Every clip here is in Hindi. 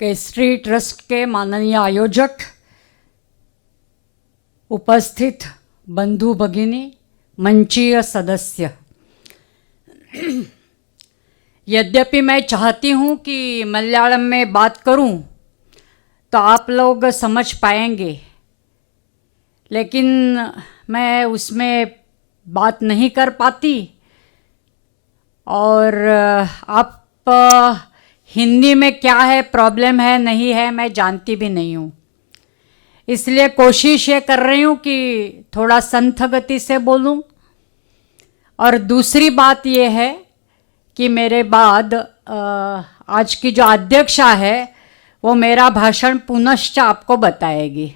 केसरी ट्रस्ट के माननीय आयोजक, उपस्थित बंधु भगिनी, मंचीय सदस्य, यद्यपि मैं चाहती हूँ कि मलयालम में बात करूँ तो आप लोग समझ पाएंगे, लेकिन मैं उसमें बात नहीं कर पाती और आप हिंदी में क्या है, प्रॉब्लम है नहीं है, मैं जानती भी नहीं हूँ। इसलिए कोशिश ये कर रही हूँ कि थोड़ा संथ गति से बोलूँ। और दूसरी बात ये है कि मेरे बाद आज की जो अध्यक्षा है वो मेरा भाषण पुनश्च आपको बताएगी।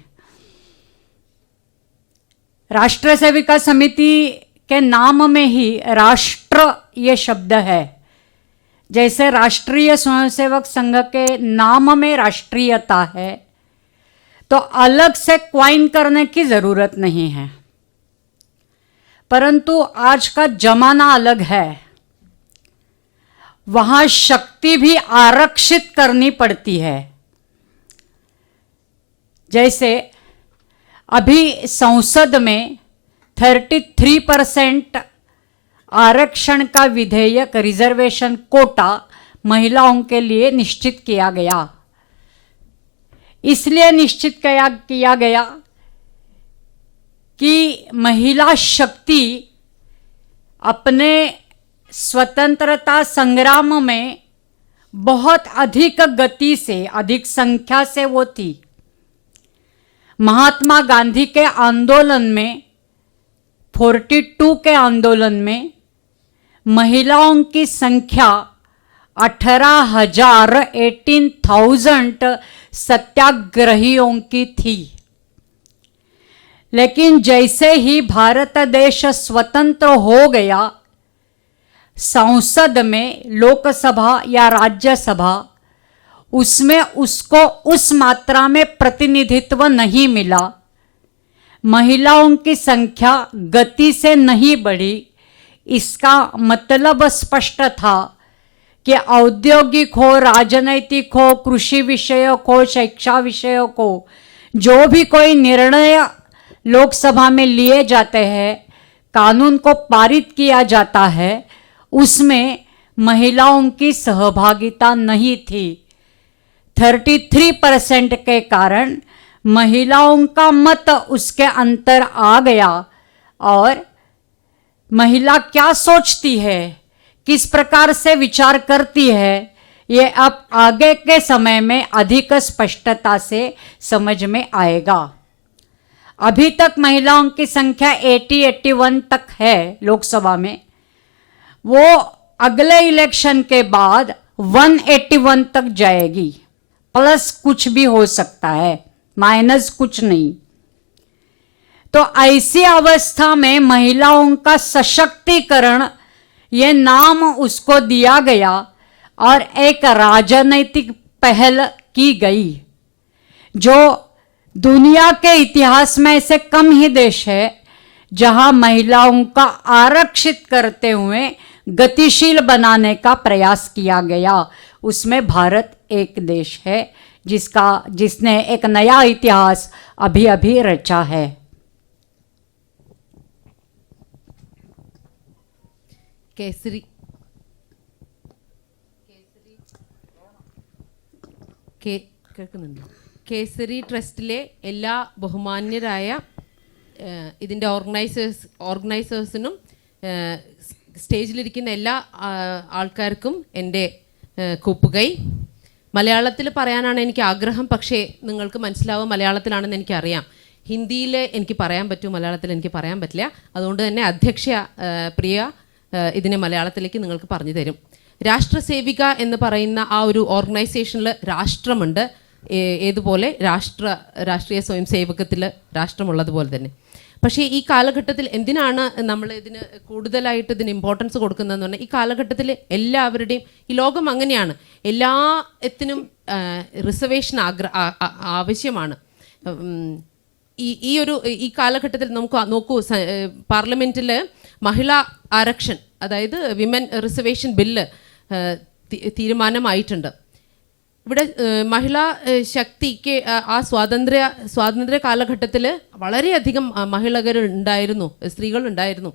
राष्ट्र सेविका समिति के नाम में ही राष्ट्र ये शब्द है, जैसे राष्ट्रीय स्वयंसेवक संघ के नाम में राष्ट्रीयता है, तो अलग से क्वाइन करने की जरूरत नहीं है। परंतु आज का जमाना अलग है, वहां शक्ति भी आरक्षित करनी पड़ती है। जैसे अभी संसद में 33% आरक्षण का विधेयक, रिजर्वेशन कोटा महिलाओं के लिए निश्चित किया गया। इसलिए निश्चित किया गया कि महिला शक्ति अपने स्वतंत्रता संग्राम में बहुत अधिक गति से, अधिक संख्या से वो थी। महात्मा गांधी के आंदोलन में, 42 के आंदोलन में महिलाओं की संख्या 18,000 सत्याग्रहियों की थी। लेकिन जैसे ही भारत देश स्वतंत्र हो गया, संसद में, लोकसभा या राज्यसभा, उसमें उसको उस मात्रा में प्रतिनिधित्व नहीं मिला। महिलाओं की संख्या गति से नहीं बढ़ी। इसका मतलब स्पष्ट था कि औद्योगिक हो, राजनैतिक हो, कृषि विषयक हो, शिक्षा विषयक हो, जो भी कोई निर्णय लोकसभा में लिए जाते हैं, कानून को पारित किया जाता है, उसमें महिलाओं की सहभागिता नहीं थी। 33% के कारण महिलाओं का मत उसके अंतर आ गया। और महिला क्या सोचती है, किस प्रकार से विचार करती है, ये अब आगे के समय में अधिक स्पष्टता से समझ में आएगा। अभी तक महिलाओं की संख्या 81 तक है लोकसभा में। वो अगले इलेक्शन के बाद 181 तक जाएगी। प्लस कुछ भी हो सकता है, माइनस कुछ नहीं। तो ऐसी अवस्था में महिलाओं का सशक्तिकरण, ये नाम उसको दिया गया और एक राजनैतिक पहल की गई, जो दुनिया के इतिहास में ऐसे कम ही देश है जहां महिलाओं का आरक्षित करते हुए गतिशील बनाने का प्रयास किया गया। उसमें भारत एक देश है जिसने एक नया इतिहास अभी अभी रचा है। കേസരി ട്രസ്റ്റിലെ എല്ലാ ബഹുമാന്യരായ ഇതിൻ്റെ ഓർഗനൈസേഴ്സിനും സ്റ്റേജിലിരിക്കുന്ന എല്ലാ ആൾക്കാർക്കും എൻ്റെ കൂപ്പുകൈ. മലയാളത്തിൽ പറയാനാണ് എനിക്ക് ആഗ്രഹം, പക്ഷേ നിങ്ങൾക്ക് മനസ്സിലാവും മലയാളത്തിലാണെന്ന് എനിക്കറിയാം. ഹിന്ദിയിൽ എനിക്ക് പറയാൻ പറ്റും, മലയാളത്തിൽ എനിക്ക് പറയാൻ പറ്റില്ല. അതുകൊണ്ട് തന്നെ അധ്യക്ഷ പ്രിയ ഇതിനെ മലയാളത്തിലേക്ക് നിങ്ങൾക്ക് പറഞ്ഞു തരും. രാഷ്ട്രസേവിക എന്ന് പറയുന്ന ആ ഒരു ഓർഗനൈസേഷനിൽ രാഷ്ട്രമുണ്ട്. ഏതുപോലെ രാഷ്ട്രീയ സ്വയം സേവകത്തിൽ രാഷ്ട്രമുള്ളതുപോലെ തന്നെ. പക്ഷേ ഈ കാലഘട്ടത്തിൽ എന്തിനാണ് നമ്മൾ ഇതിന് കൂടുതലായിട്ട് ഇതിന് ഇമ്പോർട്ടൻസ് കൊടുക്കുന്നതെന്ന് പറഞ്ഞാൽ, ഈ കാലഘട്ടത്തിൽ എല്ലാവരുടെയും, ഈ ലോകം അങ്ങനെയാണ്, എല്ലാത്തിനും റിസർവേഷൻ ആവശ്യമാണ്. ഈ കാലഘട്ടത്തിൽ നോക്കൂ, പാർലമെൻറ്റിൽ മഹിളാ ആരക്ഷൺ, അതായത് വിമൻ റിസർവേഷൻ ബില്ല് തീരുമാനമായിട്ടുണ്ട്. ഇവിടെ മഹിളാ ശക്തിക്ക് ആ സ്വാതന്ത്ര്യ കാലഘട്ടത്തിൽ വളരെയധികം മഹിളകൾ ഉണ്ടായിരുന്നു, സ്ത്രീകൾ ഉണ്ടായിരുന്നു.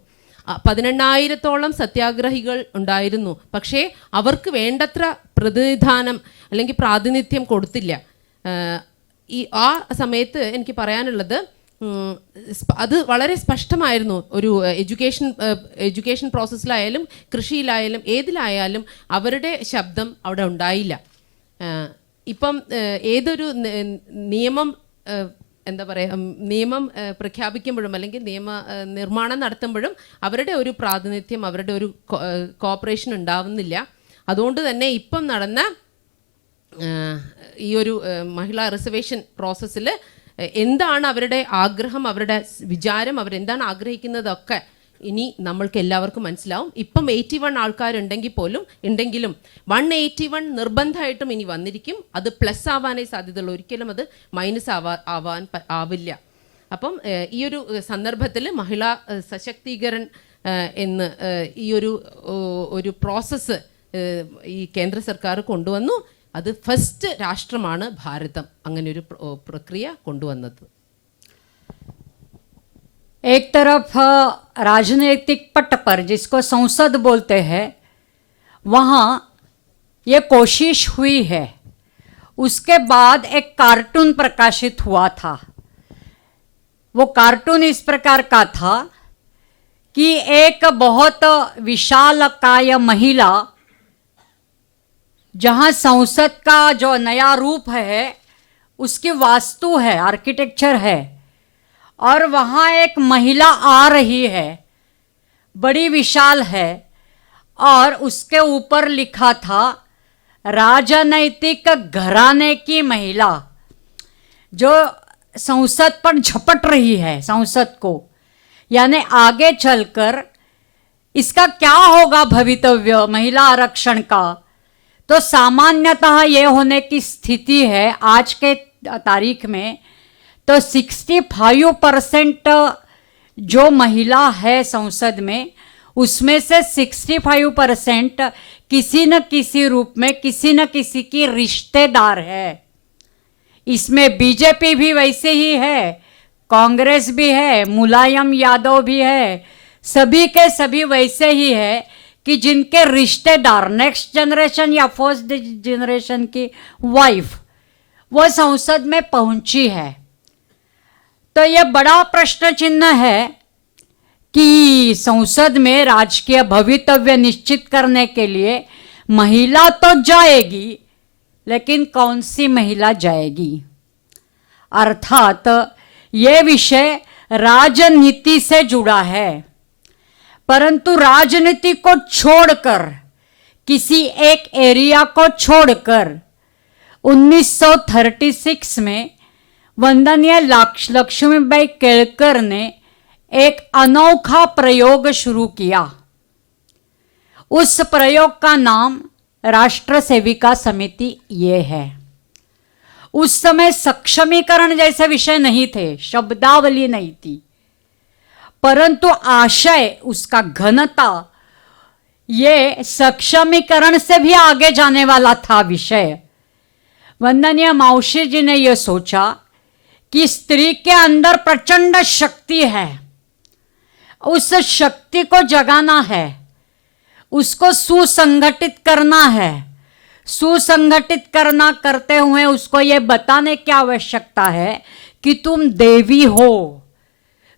18,000-ഓളം സത്യാഗ്രഹികൾ ഉണ്ടായിരുന്നു. പക്ഷേ അവർക്ക് വേണ്ടത്ര പ്രതിനിധാനം അല്ലെങ്കിൽ പ്രാതിനിധ്യം കൊടുത്തില്ല. ആ സമയത്ത് എനിക്ക് പറയാനുള്ളത്, അത് വളരെ സ്പഷ്ടമായിരുന്നു. ഒരു എഡ്യൂക്കേഷൻ പ്രോസസ്സിലായാലും കൃഷിയിലായാലും ഏതിലായാലും അവരുടെ ശബ്ദം അവിടെ ഉണ്ടായില്ല. ഇപ്പം ഏതൊരു നിയമം നിയമം പ്രഖ്യാപിക്കുമ്പോഴും അല്ലെങ്കിൽ നിർമ്മാണം നടത്തുമ്പോഴും അവരുടെ ഒരു പ്രാതിനിധ്യം, അവരുടെ ഒരു കോപ്പറേഷൻ ഉണ്ടാവുന്നില്ല. അതുകൊണ്ട് തന്നെ ഇപ്പം നടന്ന ഈ ഒരു മഹിളാ റിസർവേഷൻ പ്രോസസ്സിൽ എന്താണ് അവരുടെ ആഗ്രഹം, അവരുടെ വിചാരം, അവരെന്താണ് ആഗ്രഹിക്കുന്നതൊക്കെ ഇനി നമ്മൾക്ക് എല്ലാവർക്കും മനസ്സിലാവും. ഇപ്പം 81 ആൾക്കാരുണ്ടെങ്കിലും 181 നിർബന്ധമായിട്ടും ഇനി വന്നിരിക്കും. അത് പ്ലസ് ആവാനേ സാധ്യതയുള്ളൂ, ഒരിക്കലും അത് മൈനസ് ആവില്ല. അപ്പം ഈ ഒരു സന്ദർഭത്തിൽ മഹിളാ സശക്തീകരൺ എന്ന് ഈ ഒരു പ്രോസസ്സ് ഈ കേന്ദ്ര സർക്കാർ കൊണ്ടുവന്നു. അത് ഫസ്റ്റ് രാഷ്ട്രമാണ് ഭാരതം അങ്ങനെ ഒരു പ്രക്രിയ കൊണ്ടുവന്നത്. एक तरफ राजनीतिक पट पर जिसको संसद बोलते हैं वहाँ ये कोशिश हुई है. उसके बाद एक कार्टून प्रकाशित हुआ था. वो कार्टून इस प्रकार का था कि एक बहुत विशालकाय महिला, जहाँ संसद का जो नया रूप है उसकी वास्तु है, आर्किटेक्चर है, और वहाँ एक महिला आ रही है, बड़ी विशाल है, और उसके ऊपर लिखा था राजनैतिक घराने की महिला, जो संसद पर झपट रही है संसद को, यानी आगे चलकर इसका क्या होगा भवितव्य महिला आरक्षण का. तो सामान्यतः ये होने की स्थिति है आज के तारीख में. तो 65% जो महिला है संसद में, उसमें से 65% किसी न किसी रूप में किसी न किसी की रिश्तेदार है. इसमें बीजेपी भी वैसे ही है, कांग्रेस भी है, मुलायम यादव भी है, सभी के सभी वैसे ही है कि जिनके रिश्तेदार नेक्स्ट जनरेशन या फर्स्ट जनरेशन की वाइफ वो संसद में पहुंची है. तो ये बड़ा प्रश्न चिन्ह है कि संसद में राजकीय भवितव्य निश्चित करने के लिए महिला तो जाएगी, लेकिन कौन सी महिला जाएगी. अर्थात ये विषय राजनीति से जुड़ा है, परंतु राजनीति को छोड़कर, किसी एक एरिया को छोड़कर 1936 में वंदनीय लक्ष्मीबाई केळकर ने एक अनोखा प्रयोग शुरू किया. उस प्रयोग का नाम राष्ट्र सेविका समिति ये है. उस समय सक्षमीकरण जैसे विषय नहीं थे, शब्दावली नहीं थी, परंतु आशय, उसका घनता ये सक्षमीकरण से भी आगे जाने वाला था विषय. वंदनीय मावशी जी ने यह सोचा कि स्त्री के अंदर प्रचंड शक्ति है, उस शक्ति को जगाना है, उसको सुसंगठित करना है. सुसंगठित करते हुए उसको ये बताने की आवश्यकता है कि तुम देवी हो,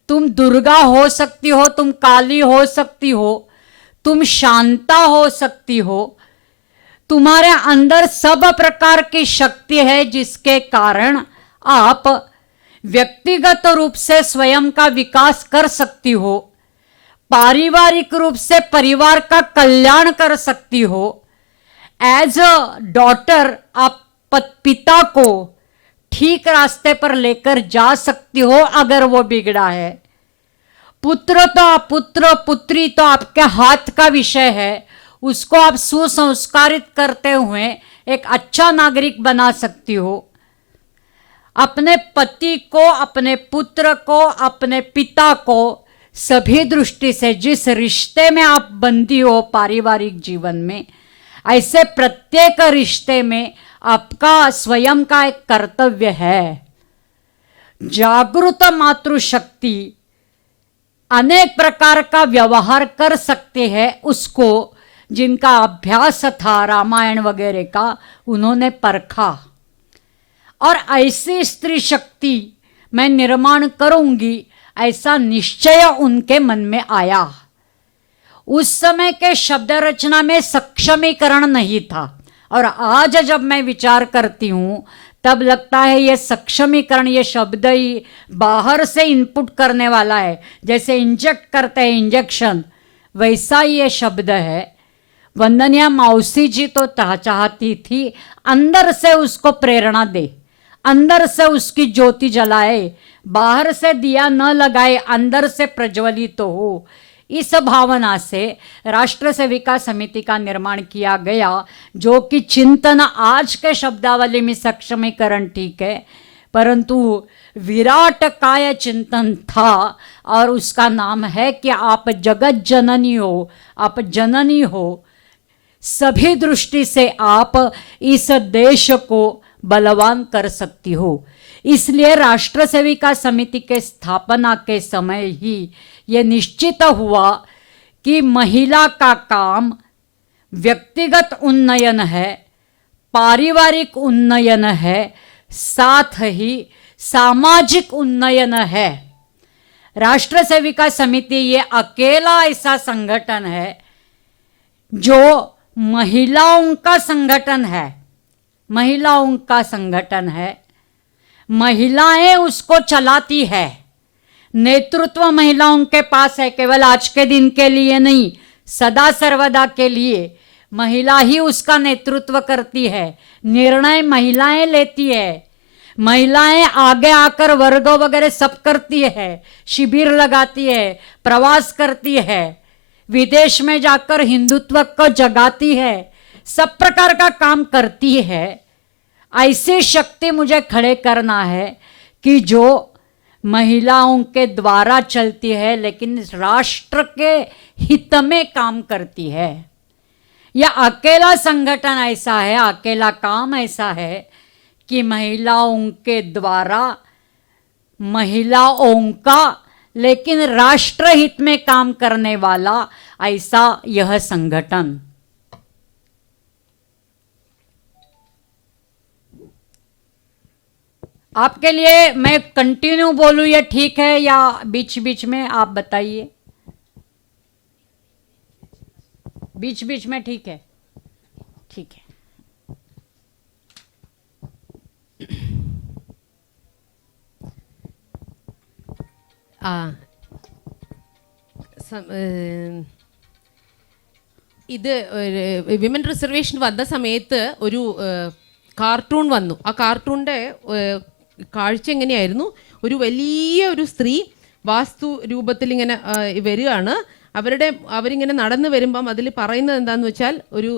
तुम दुर्गा हो सकती हो, तुम काली हो सकती हो, तुम शांता हो सकती हो, तुम्हारे अंदर सब प्रकार की शक्ति है जिसके कारण आप व्यक्तिगत रूप से स्वयं का विकास कर सकती हो, पारिवारिक रूप से परिवार का कल्याण कर सकती हो. एज अ डॉटर आप पिता को ठीक रास्ते पर लेकर जा सकती हो अगर वो बिगड़ा है. पुत्र पुत्री तो आपके हाथ का विषय है, उसको आप सुसंस्कारित करते हुए एक अच्छा नागरिक बना सकती हो. अपने पति को, अपने पुत्र को, अपने पिता को, सभी दृष्टि से जिस रिश्ते में आप बंधी हो पारिवारिक जीवन में, ऐसे प्रत्येक रिश्ते में आपका स्वयं का एक कर्तव्य है। जागृत मातृशक्ति अनेक प्रकार का व्यवहार कर सकते हैं, उसको जिनका अभ्यास था रामायण वगैरह का, उन्होंने परखा और ऐसी स्त्री शक्ति मैं निर्माण करूंगी, ऐसा निश्चय उनके मन में आया। उस समय के शब्द रचना में सक्षमीकरण नहीं था, और आज जब मैं विचार करती हूँ तब लगता है ये सक्षमीकरण, ये शब्द ही बाहर से इनपुट करने वाला है, जैसे इंजेक्ट करते हैं इंजेक्शन, वैसा ही ये शब्द है। वंदनिया मौसी जी तो चाहती थी अंदर से उसको प्रेरणा दे, अंदर से उसकी ज्योति जलाए, बाहर से दिया न लगाए, अंदर से प्रज्वलित तो हो। इस भावना से राष्ट्र सेविका समिति का निर्माण किया गया, जो कि चिंतन आज के शब्दावली में सक्षमीकरण ठीक है, परंतु विराट काय चिंतन था, और उसका नाम है कि आप जगत जननी हो, आप जननी हो, सभी दृष्टि से आप इस देश को बलवान कर सकती हो। इसलिए राष्ट्र सेविका समिति के स्थापना के समय ही ये निश्चित हुआ कि महिला का काम व्यक्तिगत उन्नयन है, पारिवारिक उन्नयन है, साथ ही सामाजिक उन्नयन है। राष्ट्र सेविका समिति ये अकेला ऐसा संगठन है जो महिलाओं का संगठन है, महिलाओं का संगठन है, महिलाएं उसको चलाती है, नेतृत्व महिलाओं के पास है, केवल आज के दिन के लिए नहीं, सदा सर्वदा के लिए महिला ही उसका नेतृत्व करती है, निर्णय महिलाएं लेती है, महिलाएं आगे आकर वर्ग वगैरह सब करती है, शिविर लगाती है, प्रवास करती है, विदेश में जाकर हिंदुत्व को जगाती है, सब प्रकार का काम करती है। ऐसी शक्ति मुझे खड़े करना है कि जो महिलाओं के द्वारा चलती है लेकिन राष्ट्र के हित में काम करती है। यह अकेला संगठन ऐसा है, अकेला काम ऐसा है कि महिलाओं के द्वारा महिलाओं का लेकिन राष्ट्र हित में काम करने वाला ऐसा यह संगठन। आपके लिए मैं कंटिन्यू बोलूं ये ठीक है या बीच बीच में आप बताइए? बीच बीच में ठीक है, ठीक है। ഇത് വിമൻ റിസർവേഷൻ വന്ന സമയത്ത് ഒരു കാർട്ടൂൺ വന്നു. ആ കാർട്ടൂണിൻ്റെ കാഴ്ച എങ്ങനെയായിരുന്നു? ഒരു വലിയ ഒരു സ്ത്രീ വാസ്തു രൂപത്തിൽ ഇങ്ങനെ വരികയാണ്. അവരിങ്ങനെ നടന്നു വരുമ്പം അതിൽ പറയുന്നത് എന്താണെന്ന് വെച്ചാൽ, ഒരു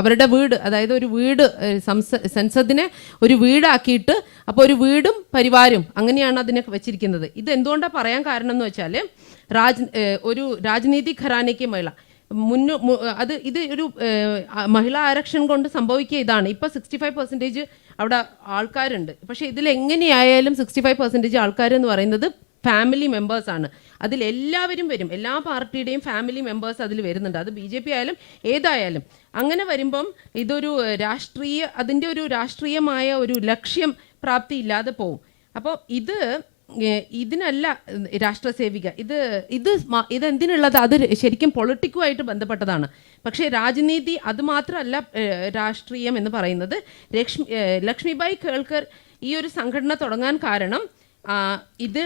അവരുടെ വീട്, അതായത് ഒരു വീട്, സെൻസദിനെ ഒരു വീടാക്കിയിട്ട്, അപ്പോൾ ഒരു വീടും പരിവാരും അങ്ങനെയാണ് അതിനെ വെച്ചിരിക്കുന്നത്. ഇത് എന്തുകൊണ്ടാണ് പറയാൻ കാരണം എന്ന് വെച്ചാൽ, ഒരു രാജനീതി ഘരാനയ്ക്ക് മഹിള ഇത് ഒരു മഹിളാ ആരക്ഷണം കൊണ്ട് സംഭവിക്കുക ഇതാണ്. ഇപ്പോൾ 65% അവിടെ ആൾക്കാരുണ്ട്. പക്ഷേ ഇതിലെങ്ങനെയായാലും 65% ആൾക്കാരെന്ന് പറയുന്നത് ഫാമിലി മെമ്പേഴ്സാണ്. അതിലെല്ലാവരും വരും, എല്ലാ പാർട്ടിയുടെയും ഫാമിലി മെമ്പേഴ്സ് അതിൽ വരുന്നുണ്ട്. അത് BJP ആയാലും ഏതായാലും. അങ്ങനെ വരുമ്പം ഇതൊരു അതിൻ്റെ ഒരു രാഷ്ട്രീയമായ ഒരു ലക്ഷ്യം പ്രാപ്തി ഇല്ലാതെ പോവും. അപ്പോൾ ഇതിനല്ല രാഷ്ട്രസേവിക, ഇതെന്തിനുള്ളത്? അത് ശരിക്കും പൊളിറ്റിക്കുമായിട്ട് ബന്ധപ്പെട്ടതാണ്. പക്ഷേ രാജനീതി അത് മാത്രമല്ല രാഷ്ട്രീയം എന്ന് പറയുന്നത്. ലക്ഷ്മിബായി കേൾക്കർ ഈ ഒരു സംഘടന തുടങ്ങാൻ കാരണം, ഇത്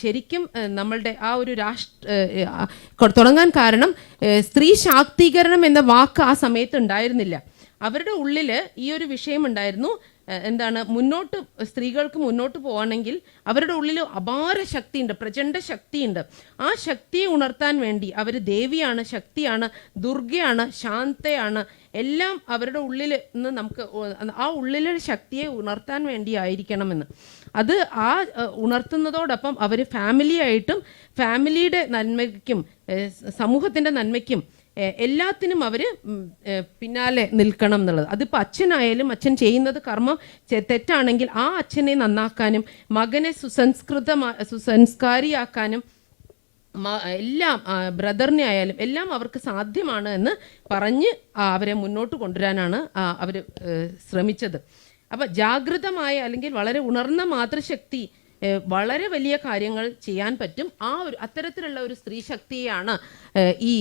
ശരിക്കും നമ്മളുടെ ആ ഒരു തുടങ്ങാൻ കാരണം സ്ത്രീ ശാക്തീകരണം എന്ന വാക്ക് ആ സമയത്ത് ഉണ്ടായിരുന്നില്ല. അവരുടെ ഉള്ളിൽ ഈ ഒരു വിഷയം ഉണ്ടായിരുന്നു. എന്താണ്, സ്ത്രീകൾക്ക് മുന്നോട്ട് പോകണമെങ്കിൽ അവരുടെ ഉള്ളിൽ അപാര ശക്തിയുണ്ട്, പ്രചണ്ഡ ശക്തിയുണ്ട്. ആ ശക്തിയെ ഉണർത്താൻ വേണ്ടി അവർ ദേവിയാണ്, ശക്തിയാണ്, ദുർഗയാണ്, ശാന്തയാണ്, എല്ലാം അവരുടെ ഉള്ളിൽ നിന്ന് നമുക്ക് ആ ഉള്ളിലെ ശക്തിയെ ഉണർത്താൻ വേണ്ടി ആയിരിക്കണമെന്ന്. അത് ആ ഉണർത്തുന്നതോടൊപ്പം അവർ ഫാമിലിയായിട്ടും ഫാമിലിയുടെ നന്മയ്ക്കും സമൂഹത്തിൻ്റെ നന്മയ്ക്കും എല്ലാത്തിനും അവർ പിന്നാലെ നിൽക്കണം എന്നുള്ളത്. അതിപ്പോൾ അച്ഛനായാലും അച്ഛൻ ചെയ്യുന്നത് കർമ്മം തെറ്റാണെങ്കിൽ ആ അച്ഛനെ നന്നാക്കാനും മകനെ സുസംസ്കാരിയാക്കാനും എല്ലാം ബ്രദറിനെ ആയാലും എല്ലാം അവർക്ക് സാധ്യമാണ് എന്ന് പറഞ്ഞ് അവരെ മുന്നോട്ട് കൊണ്ടുവരാനാണ് അവർ ശ്രമിച്ചത്. അപ്പം ജാഗൃതമായ അല്ലെങ്കിൽ വളരെ ഉണർന്ന മാതൃശക്തി വളരെ വലിയ കാര്യങ്ങൾ ചെയ്യാൻ പറ്റും. അത്തരത്തിലുള്ള ഒരു സ്ത്രീ ശക്തിയാണ് ഈ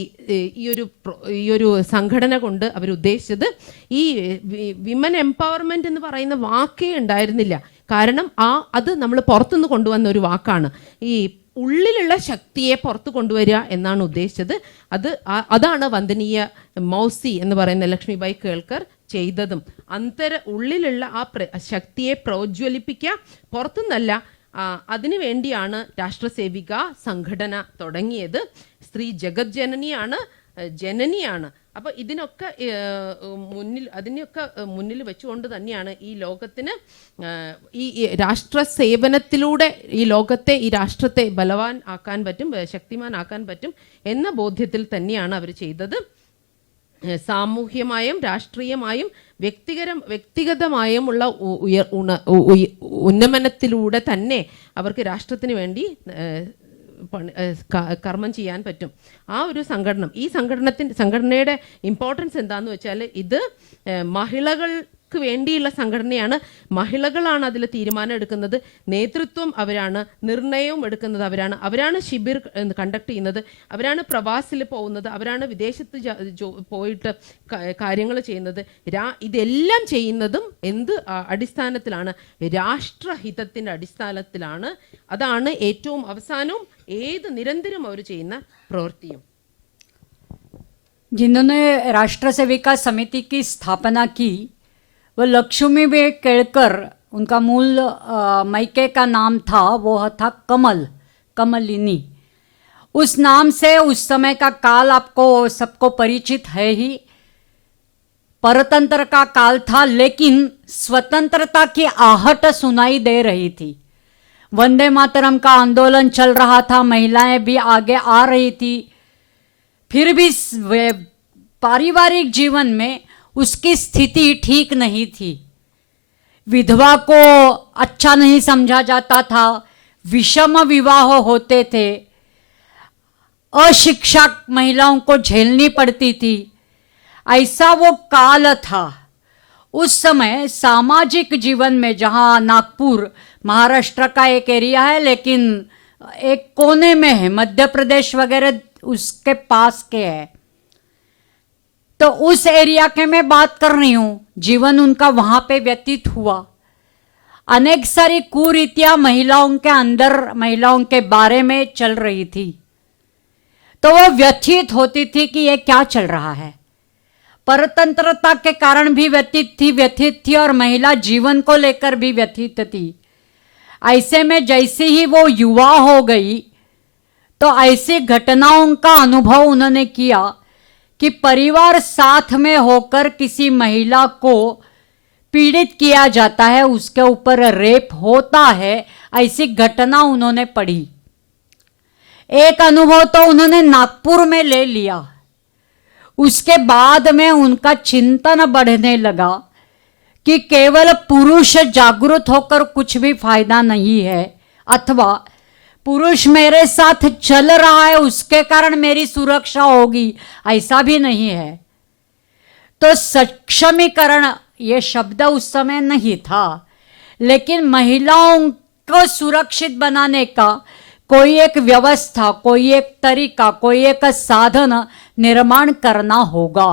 ഒരു സംഘടന കൊണ്ട് അവരുദ്ദേശിച്ചത്. ഈ വിമൻ എംപവർമെന്റ് എന്ന് പറയുന്ന വാക്കേ ഉണ്ടായിരുന്നില്ല. കാരണം അത് നമ്മൾ പുറത്തുനിന്ന് കൊണ്ടുവന്ന ഒരു വാക്കാണ്. ഈ ഉള്ളിലുള്ള ശക്തിയെ പുറത്തു കൊണ്ടുവരിക എന്നാണ് ഉദ്ദേശിച്ചത്. അതാണ് വന്ദനീയ മൗസി എന്ന് പറയുന്ന ലക്ഷ്മിബായി കേൾക്കർ ചെയ്തതും. ഉള്ളിലുള്ള ആ ശക്തിയെ പ്രോജ്വലിപ്പിക്കുക, പുറത്തുനിന്നല്ല. അതിനു വേണ്ടിയാണ് രാഷ്ട്രസേവിക സംഘടന തുടങ്ങിയത്. സ്ത്രീ ജഗത് ജനനിയാണ്. അപ്പോൾ അതിനൊക്കെ മുന്നിൽ വെച്ചുകൊണ്ട് തന്നെയാണ് ഈ ലോകത്തിന് ഈ രാഷ്ട്ര സേവനത്തിലൂടെ ഈ രാഷ്ട്രത്തെ ബലവാൻ ആക്കാൻ പറ്റും, ശക്തിമാനാക്കാൻ പറ്റും എന്ന ബോധ്യത്തിൽ തന്നെയാണ് അവർ ചെയ്തത്. സാമൂഹ്യമായും രാഷ്ട്രീയമായും വ്യക്തിഗതമായും ഉള്ള ഉന്നമനത്തിലൂടെ തന്നെ അവർക്ക് രാഷ്ട്രത്തിന് വേണ്ടി കർമ്മം ചെയ്യാൻ പറ്റും. ആ ഒരു ഈ സംഘടനയുടെ ഇമ്പോർട്ടൻസ് എന്താണെന്ന് വെച്ചാൽ ഇത് മഹിളകൾക്ക് വേണ്ടിയുള്ള സംഘടനയാണ്. മഹിളകളാണ് അതിൽ തീരുമാനം എടുക്കുന്നത്, നേതൃത്വം അവരാണ്, നിർണയവും എടുക്കുന്നത് അവരാണ് ശിബിർ കണ്ടക്ട് ചെയ്യുന്നത്, അവരാണ് പ്രവാസിൽ പോകുന്നത്, അവരാണ് വിദേശത്ത് പോയിട്ട് കാര്യങ്ങൾ ചെയ്യുന്നത്. ഇതെല്ലാം ചെയ്യുന്നതും എന്ത് അടിസ്ഥാനത്തിലാണ്? രാഷ്ട്രഹിതത്തിൻ്റെ അടിസ്ഥാനത്തിലാണ്. അതാണ് ഏറ്റവും അവസാനവും നിരന്തരം അവർ ചെയ്യുന്ന പ്രവൃത്തിയും. जिन्होंने राष्ट्र सेविका समिति की स्थापना की वो लक्ष्मीबाई केळकर, उनका मूल मायके का नाम था, वो था कमलिनी। उस नाम से उस समय का काल आपको सबको परिचित है ही। परतंत्र का काल था, लेकिन स्वतंत्रता की आहट सुनाई दे रही थी। वंदे मातरम का आंदोलन चल रहा था, महिलाएं भी आगे आ रही थी। फिर भी पारिवारिक जीवन में उसकी स्थिति ठीक नहीं थी। विधवा को अच्छा नहीं समझा जाता था, विषम विवाह होते थे, अशिक्षा महिलाओं को झेलनी पड़ती थी। ऐसा वो काल था। उस समय सामाजिक जीवन में, जहाँ नागपुर महाराष्ट्र का एक एरिया है लेकिन एक कोने में है, मध्य प्रदेश वगैरह उसके पास के है, तो उस एरिया के मैं बात कर रही हूँ। जीवन उनका वहाँ पे व्यतीत हुआ। अनेक सारी कुरीतियाँ महिलाओं के अंदर, महिलाओं के बारे में चल रही थी, तो वो व्यथित होती थी कि ये क्या चल रहा है। परतंत्रता के कारण भी व्यथित थी और महिला जीवन को लेकर भी व्यथित थी। ऐसे में जैसे ही वो युवा हो गई तो ऐसी घटनाओं का अनुभव उन्होंने किया कि परिवार साथ में होकर किसी महिला को पीड़ित किया जाता है, उसके ऊपर रेप होता है, ऐसी घटना उन्होंने पढ़ी। एक अनुभव तो उन्होंने नागपुर में ले लिया। उसके बाद में उनका चिंतन बढ़ने लगा कि केवल पुरुष जागृत होकर कुछ भी फायदा नहीं है, अथवा पुरुष मेरे साथ चल रहा है उसके कारण मेरी सुरक्षा होगी, ऐसा भी नहीं है। तो सक्षमीकरण ये शब्द उस समय नहीं था, लेकिन महिलाओं को सुरक्षित बनाने का कोई एक व्यवस्था, कोई एक तरीका, कोई एक साधन निर्माण करना होगा।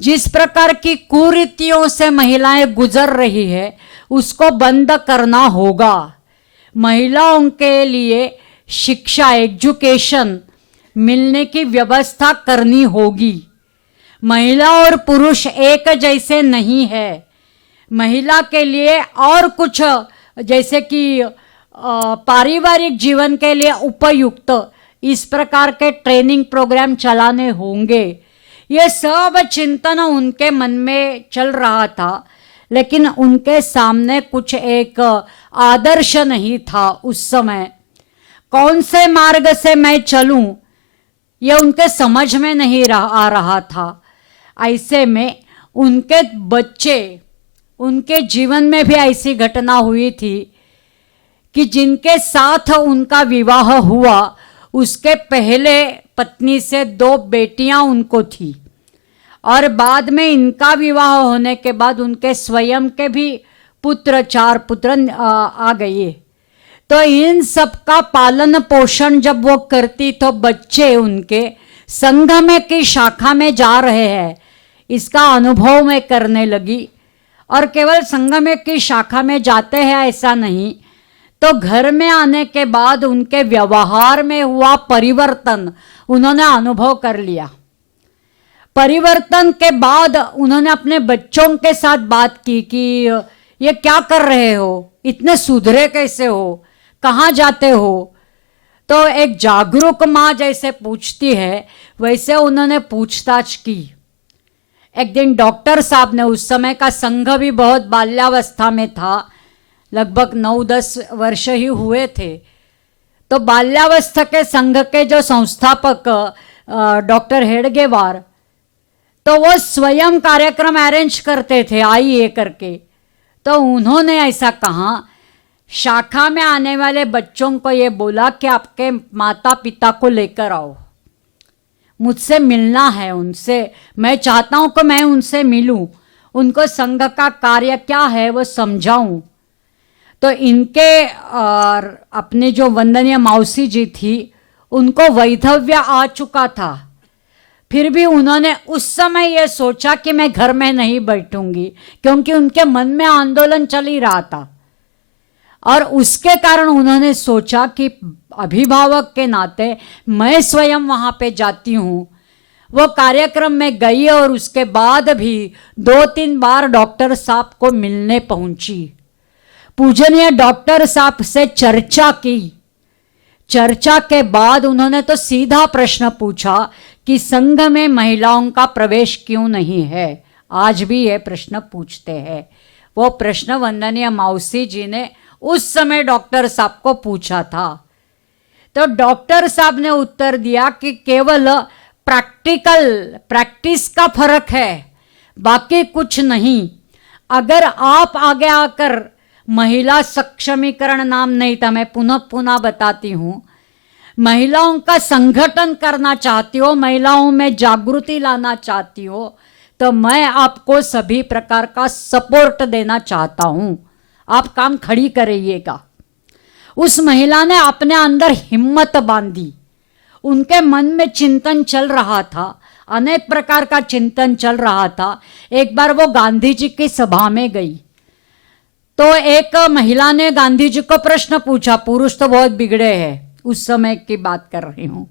जिस प्रकार की कुरीतियों से महिलाएं गुजर रही है उसको बंद करना होगा। महिलाओं के लिए शिक्षा, एजुकेशन मिलने की व्यवस्था करनी होगी। महिला और पुरुष एक जैसे नहीं है। महिला के लिए और कुछ, जैसे कि पारिवारिक जीवन के लिए उपयुक्त इस प्रकार के ट्रेनिंग प्रोग्राम चलाने होंगे। ये सब चिंतन उनके मन में चल रहा था, लेकिन उनके सामने कुछ एक आदर्श नहीं था उस समय। कौन से मार्ग से मैं चलूं, ये उनके समझ में नहीं आ रहा था। ऐसे में उनके बच्चे, उनके जीवन में भी ऐसी घटना हुई थी कि जिनके साथ उनका विवाह हुआ उसके पहले पत्नी से 2 बेटियां उनको थी, और बाद में इनका विवाह होने के बाद उनके स्वयं के भी पुत्र, 4 पुत्र आ गए। तो इन सब का पालन पोषण जब वो करती तो बच्चे उनके संघ में की शाखा में जा रहे हैं इसका अनुभव मैं करने लगी। और केवल संघ में की शाखा में जाते हैं ऐसा नहीं, तो घर में आने के बाद उनके व्यवहार में हुआ परिवर्तन उन्होंने अनुभव कर लिया। परिवर्तन के बाद उन्होंने अपने बच्चों के साथ बात की कि ये क्या कर रहे हो, इतने सुधरे कैसे हो, कहाँ जाते हो। तो एक जागरूक माँ जैसे पूछती है वैसे उन्होंने पूछताछ की। एक दिन डॉक्टर साहब ने, उस समय का संघ भी बहुत बाल्यावस्था में था, लगभग 9-10 वर्ष ही हुए थे, तो बाल्यावस्था के संघ के जो संस्थापक डॉक्टर हेडगेवार, तो वो स्वयं कार्यक्रम अरेंज करते थे आइए करके। तो उन्होंने ऐसा कहा, शाखा में आने वाले बच्चों को ये बोला कि आपके माता पिता को लेकर आओ, मुझसे मिलना है उनसे, मैं चाहता हूं कि मैं उनसे मिलूं, उनको संघ का कार्य क्या है वो समझाऊं। तो इनके और अपने जो वंदनीय मौसी जी थी उनको वैधव्य आ चुका था, फिर भी उन्होंने उस समय ये सोचा कि मैं घर में नहीं बैठूंगी, क्योंकि उनके मन में आंदोलन चल ही रहा था। और उसके कारण उन्होंने सोचा कि अभिभावक के नाते मैं स्वयं वहाँ पे जाती हूँ। वो कार्यक्रम में गई और उसके बाद भी 2-3 बार डॉक्टर साहब को मिलने पहुंची। पूजनीय डॉक्टर साहब से चर्चा की। चर्चा के बाद उन्होंने तो सीधा प्रश्न पूछा कि संघ में महिलाओं का प्रवेश क्यों नहीं है। आज भी ये प्रश्न पूछते हैं। वो प्रश्न वंदनीय मौसी जी ने उस समय डॉक्टर साहब को पूछा था। तो डॉक्टर साहब ने उत्तर दिया कि केवल प्रैक्टिस का फर्क है, बाकी कुछ नहीं। अगर आप आगे आकर महिला सक्षमीकरण नाम नहीं था, मैं पुनः बताती हूँ, महिलाओं का संगठन करना चाहती हो, महिलाओं में जागृति लाना चाहती हो, तो मैं आपको सभी प्रकार का सपोर्ट देना चाहता हूँ, आप काम खड़ी करिएगा। उस महिला ने अपने अंदर हिम्मत बांधी। उनके मन में चिंतन चल रहा था, अनेक प्रकार का चिंतन चल रहा था। एक बार वो गांधी जी की सभा में गई, तो एक महिला ने गांधी जी को प्रश्न पूछा। पुरुष तो बहुत बिगड़े हैं, उस समय की बात कर रही हूं,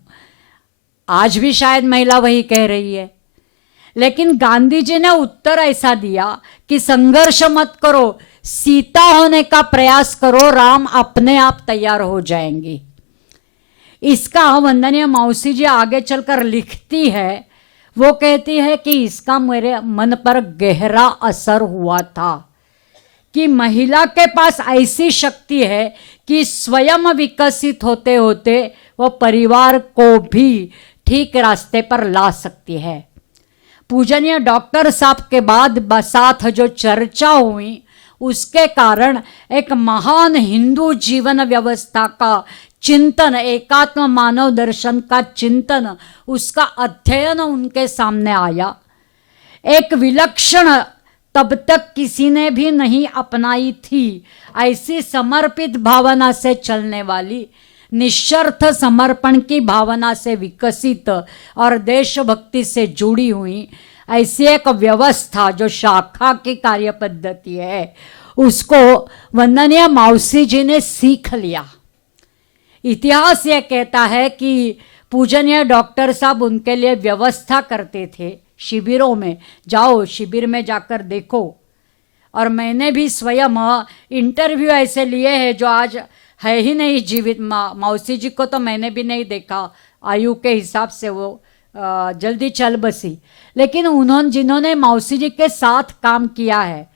आज भी शायद महिला वही कह रही है, लेकिन गांधी जी ने उत्तर ऐसा दिया कि संघर्ष मत करो, सीता होने का प्रयास करो, राम अपने आप तैयार हो जाएंगे। इसका वंदनीय मौसी जी आगे चलकर लिखती है, वो कहती है कि इसका मेरे मन पर गहरा असर हुआ था कि महिला के पास ऐसी शक्ति है कि स्वयं विकसित होते होते वो परिवार को भी ठीक रास्ते पर ला सकती है। पूजनीय डॉक्टर साहब के बाद साथ जो चर्चा हुई उसके कारण एक महान हिंदू जीवन व्यवस्था का चिंतन, एकात्म मानव दर्शन का चिंतन, उसका अध्ययन उनके सामने आया। एक विलक्षण, तब तक किसी ने भी नहीं अपनाई थी ऐसी समर्पित भावना से चलने वाली, निस्वार्थ समर्पण की भावना से विकसित और देशभक्ति से जुड़ी हुई ऐसी एक व्यवस्था जो शाखा की कार्य पद्धति है, उसको वंदनीय मौसी जी ने सीख लिया। इतिहास ये कहता है कि पूजनीय डॉक्टर साहब उनके लिए व्यवस्था करते थे, शिविरों में जाओ, शिविर में जाकर देखो। और मैंने भी स्वयं इंटरव्यू ऐसे लिए हैं जो आज है ही नहीं जीवित। मौसी जी को तो मैंने भी नहीं देखा, आयु के हिसाब से वो जल्दी चल बसी, लेकिन उन्होंने जिन्होंने मौसी जी के साथ काम किया है,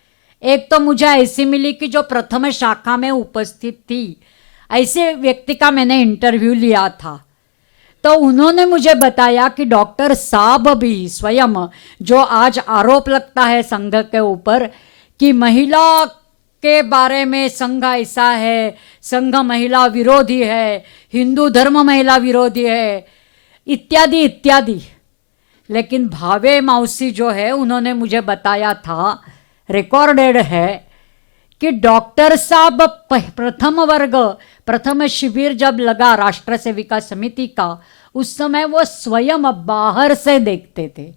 एक तो मुझे ऐसी मिली कि जो प्रथम शाखा में उपस्थित थी, ऐसे व्यक्ति का मैंने इंटरव्यू लिया था। तो उन्होंने मुझे बताया कि डॉक्टर साहब भी स्वयं, जो आज आरोप लगता है संघ के ऊपर कि महिला के बारे में संघ ऐसा है, संघ महिला विरोधी है, हिंदू धर्म महिला विरोधी है, इत्यादि इत्यादि। लेकिन भावे मौसी जो है उन्होंने मुझे बताया था, रिकॉर्डेड है, कि डॉक्टर साहब प्रथम शिविर जब लगा राष्ट्र सेविका समिति का, उस समय वो स्वयं बाहर से देखते थे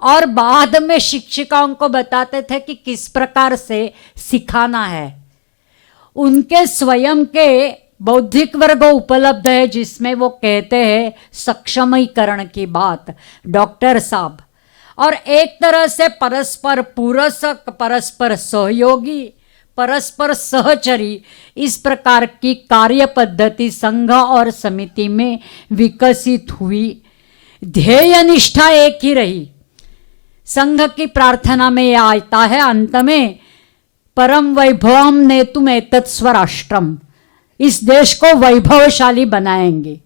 और बाद में शिक्षिकाओं को बताते थे कि किस प्रकार से सिखाना है। उनके स्वयं के बौद्धिक वर्ग उपलब्ध है जिसमें वो कहते हैं सक्षमीकरण की बात, डॉक्टर साहब। और एक तरह से परस्पर पूरक, परस्पर सहयोगी, परस्पर सहचरी, इस प्रकार की कार्य पद्धति संघ और समिति में विकसित हुई। ध्येय निष्ठा एक ही रही। संघ की प्रार्थना में यह आता है अंत में, परम वैभवम नेतुम एतत् स्वराष्ट्रम, इस देश को वैभवशाली बनाएंगे।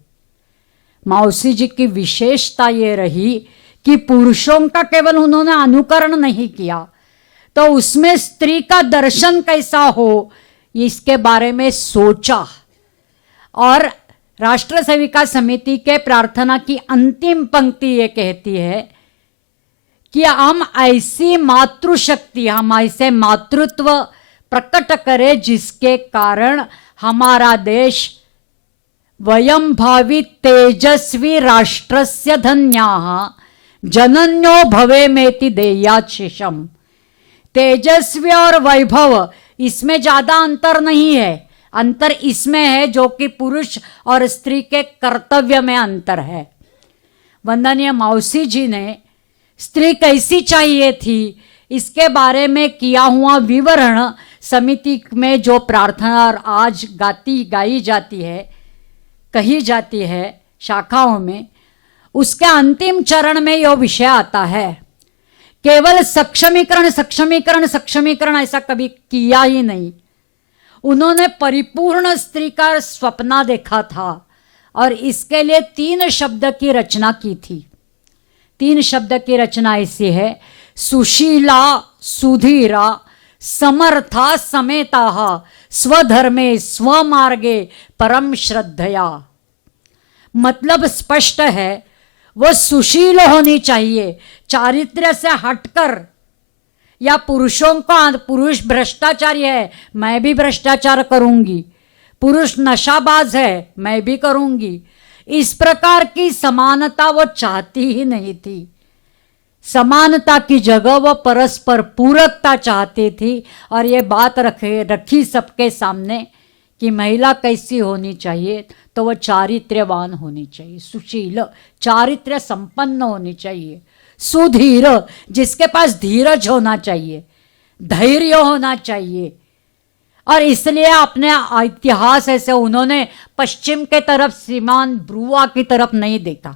मौसी जी की विशेषता ये रही कि पुरुषों का केवल उन्होंने अनुकरण नहीं किया, तो उसमें स्त्री का दर्शन कैसा हो इसके बारे में सोचा। और राष्ट्र सेविका समिति के प्रार्थना की अंतिम पंक्ति ये कहती है कि हम ऐसी मातृशक्ति, हम ऐसे मातृत्व प्रकट करें जिसके कारण हमारा देश वयं भावी तेजस्वी राष्ट्रस्य धन्याः जनन्यो भवेमेति देयाशिषम्। तेजस्वी और वैभव, इसमें ज्यादा अंतर नहीं है। अंतर इसमें है जो कि पुरुष और स्त्री के कर्तव्य में अंतर है। वंदनीय मौसी जी ने स्त्री कैसी चाहिए थी इसके बारे में किया हुआ विवरण समिति में जो प्रार्थना आज गाई जाती है, कही जाती है शाखाओं में, उसके अंतिम चरण में यह विषय आता है। केवल सक्षमीकरण सक्षमीकरण सक्षमीकरण ऐसा कभी किया ही नहीं। उन्होंने परिपूर्ण स्त्री का स्वप्न देखा था और इसके लिए 3 शब्द की रचना की थी। 3 शब्द की रचना ऐसी है, सुशीला सुधीरा समर्था समेता स्वधर्मे स्वमार्गे परम श्रद्धया। मतलब स्पष्ट है, वो सुशील होनी चाहिए, चारित्र्य से हटकर। या पुरुषों का, पुरुष भ्रष्टाचारी है, मैं भी भ्रष्टाचार करूंगी, पुरुष नशाबाज है, मैं भी करूंगी, इस प्रकार की समानता वो चाहती ही नहीं थी। समानता की जगह वो परस्पर पूरकता चाहती थी। और ये बात रखी सबके सामने कि महिला कैसी होनी चाहिए, तो वह चारित्र्यवान होनी चाहिए, सुशील, चारित्र्य संपन्न होनी चाहिए, सुधीर, जिसके पास धीरज होना चाहिए, धैर्य होना चाहिए। और इसलिए अपने इतिहास ऐसे उन्होंने पश्चिम के तरफ श्रीमान ब्रुआ की तरफ नहीं देखा,